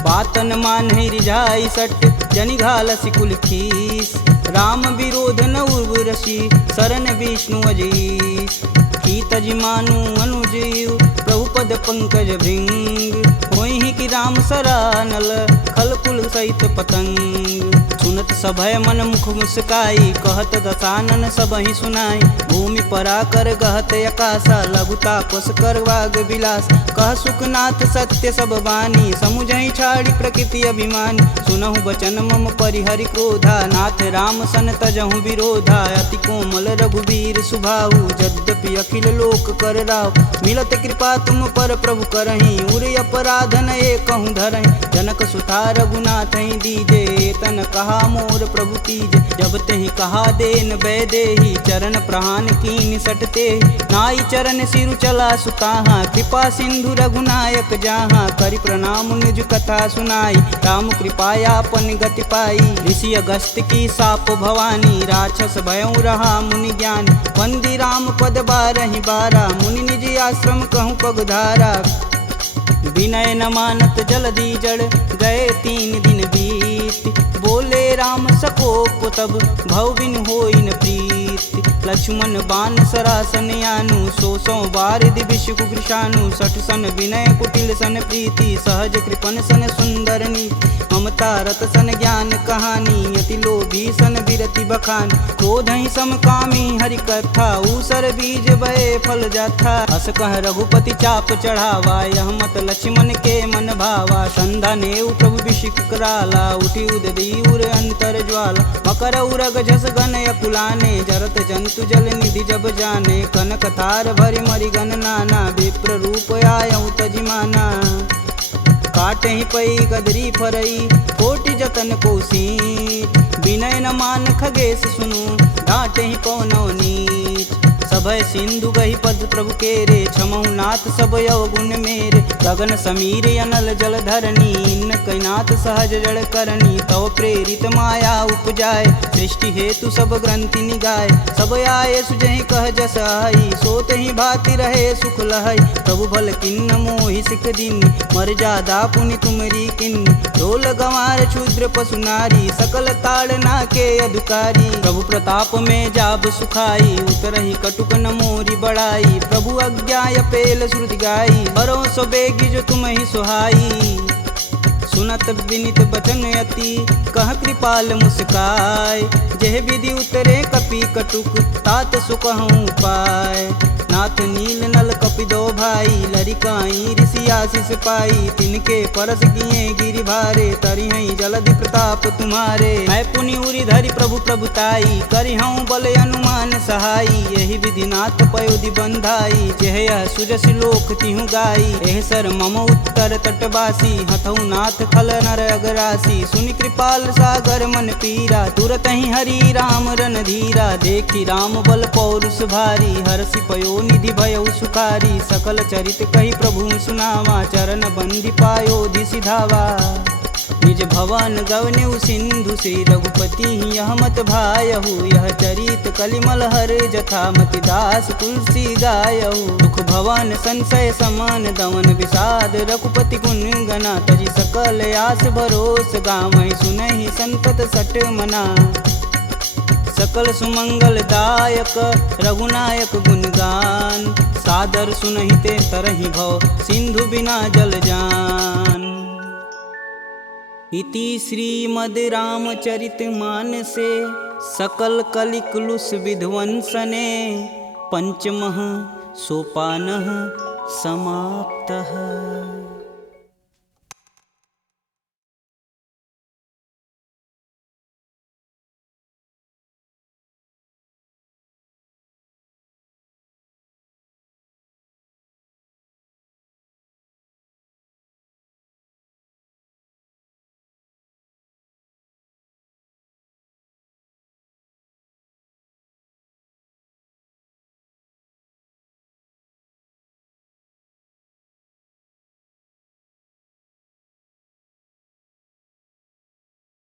बातन मान रिझाई सट, जनि घालसी कुल खीस, राम विरोध न उर्वरसी, शरण विष्णु अजीस, की तज मानु अनुजीव, प्रभु पद पंकज भृंग, होहि कि राम सरानल, खल कुल सहित पतंग, सुनत सभय मन मुख मुस्काई, कहत दसानन सबहि सुनाई, भूमि परा कर गहत आकाशा, लघु तापस कर वाग विलास, कह सुखनाथ सत्य सब बानी, समुझहि छाड़ी प्रकृति अभिमानी, सुनहु बचन मम परिहरि क्रोधा, नाथ राम सन तजहु विरोधा, अति कोमल रघुवीर सुभाऊ, यद्यपि अखिल लोक कर राव, मिलत कृपा तुम पर प्रभु करहि, उर अपराधन एकहु धरहि, जनक सुता रघुनाथ दीजे, तन कहा मोर प्रभु तीज, जब तेहि कहा देन बैदेही, चरण प्रहान कीन सटते, नाई चरण सिरु चला सुताहा, कृपा सिंधु रघुनायक जहाँ, करि प्रणाम निज कथा सुनाई, राम कृपायापन गति पाई, ऋषि अगस्त की साप भवानी, राक्षस भयउ रहा मुनि ज्ञान, वंदी राम पद 12 मुनि निज आश्रम कहूँ पगधारा, विनय न मानत जलधि जड़, गए 3 दिन बीत, बोले राम सकोप तब, भव बिन होई न प्रीत, लक्ष्मण बान सरासन यानु, 100 बार दिविश कुकृशानु, 60 सन विनय कुटिल सन प्रीति, सहज कृपन सन सुंदर नीति, ममता रत सन ज्ञान कहानी, अति लोभी सन विरत अति बखान। क्रोध ही समकामी हरि कथा, ऊसर बीज बए फल जाथा। अस कह रघुपति चाप चढ़ावा, यह मत लक्ष्मण के मन भावा। संधा नेउ प्रभु विषिक कराला, उठी उददी उर अंतर ज्वाला। मकर उरग झस गन अकुलाने, जरत जंतु जल निधि जब जाने। कनक थार भरि मरि गन नाना, विप्र रूप आयउ तजिमाना। काटे ही पई कदरी फरई, कोटि जतन कोसीट। विनय न मान खगेश सुनु, डांटे ही पौनौ नीच। सभय सिंधु गही पद प्रभु केरे, छमहु नाथ सब यवगुण मेरे। गगन समीर अनल जल धरनी, इन कैनाथ सहज जड़ करनी। तव प्रेरित माया उपजाय, सृष्टि हेतु सब ग्रंथि निगाय। सब आये सुजहि कह जस आई, सोत ही भाति रहे सुख लहई। प्रभु भल किन्न मोहि सिख दीनी, मर्यादा पुनि तुमरी किन्नी। ढोल गंवार क्षुद्र पशु नारी, सकल ताड़ना के अधिकारी। प्रभु प्रताप में जाब सुखाई, उतरहि कटुक न मोरी बड़ाई। प्रभु आज्ञा पेल श्रुति गाई, बरो सो बेगी जो तुम ही सुहाई। सुनत विनित बचन अति, कह कृपाल मुस्काय। जेह विधि उतरे कपि कटुक, तात सुकहूँ पाय। नाथ नील नल कपि दो भाई, लरिकाई ऋषि आशीष पाई। तिनके परस किए गिरि भारे, तरिहै जलधि प्रताप तुम्हारे। मैं पुनि उरि धरि प्रभु प्रभुताई, करिहऊँ बल अनुमान सहाई। यही विधि नाथ पयोधि बंधाई, जेह यह सुजस लोक तिहु गाई। एह सर मम उत्तर तटवासी, हथऊ नाथ खल नर अगरासी। सुनि कृपाल सागर मन पीरा, तुरत ही हरि राम रन धीरा। देखी राम बल पौरुष भारी, हरषि पयो निधि भयउ सुखारी। सकल चरित कही प्रभु सुनावा, चरण बंधि पायोधि सिधावा। निज भवन गवनेउ सिंधु से, रघुपति यह मत भायहु। यह चरित कलिमल हर जथा, मति दास तुलसी गायहु। दुख भवन संशय समान, दमन विषाद रघुपति गुण गना। तजि सकल आस भरोस, गावहि सुनहि संतत सट मना। सकल सुमंगल दायक रघुनायक गुणगान, सादर सुनहि ते तरहि भव, सिंधु बिना जल जान। इति श्रीमद् रामचरित मानसे, सकल कलिकुलुष विध्वंसने। पंचमः सोपानः समाप्तः।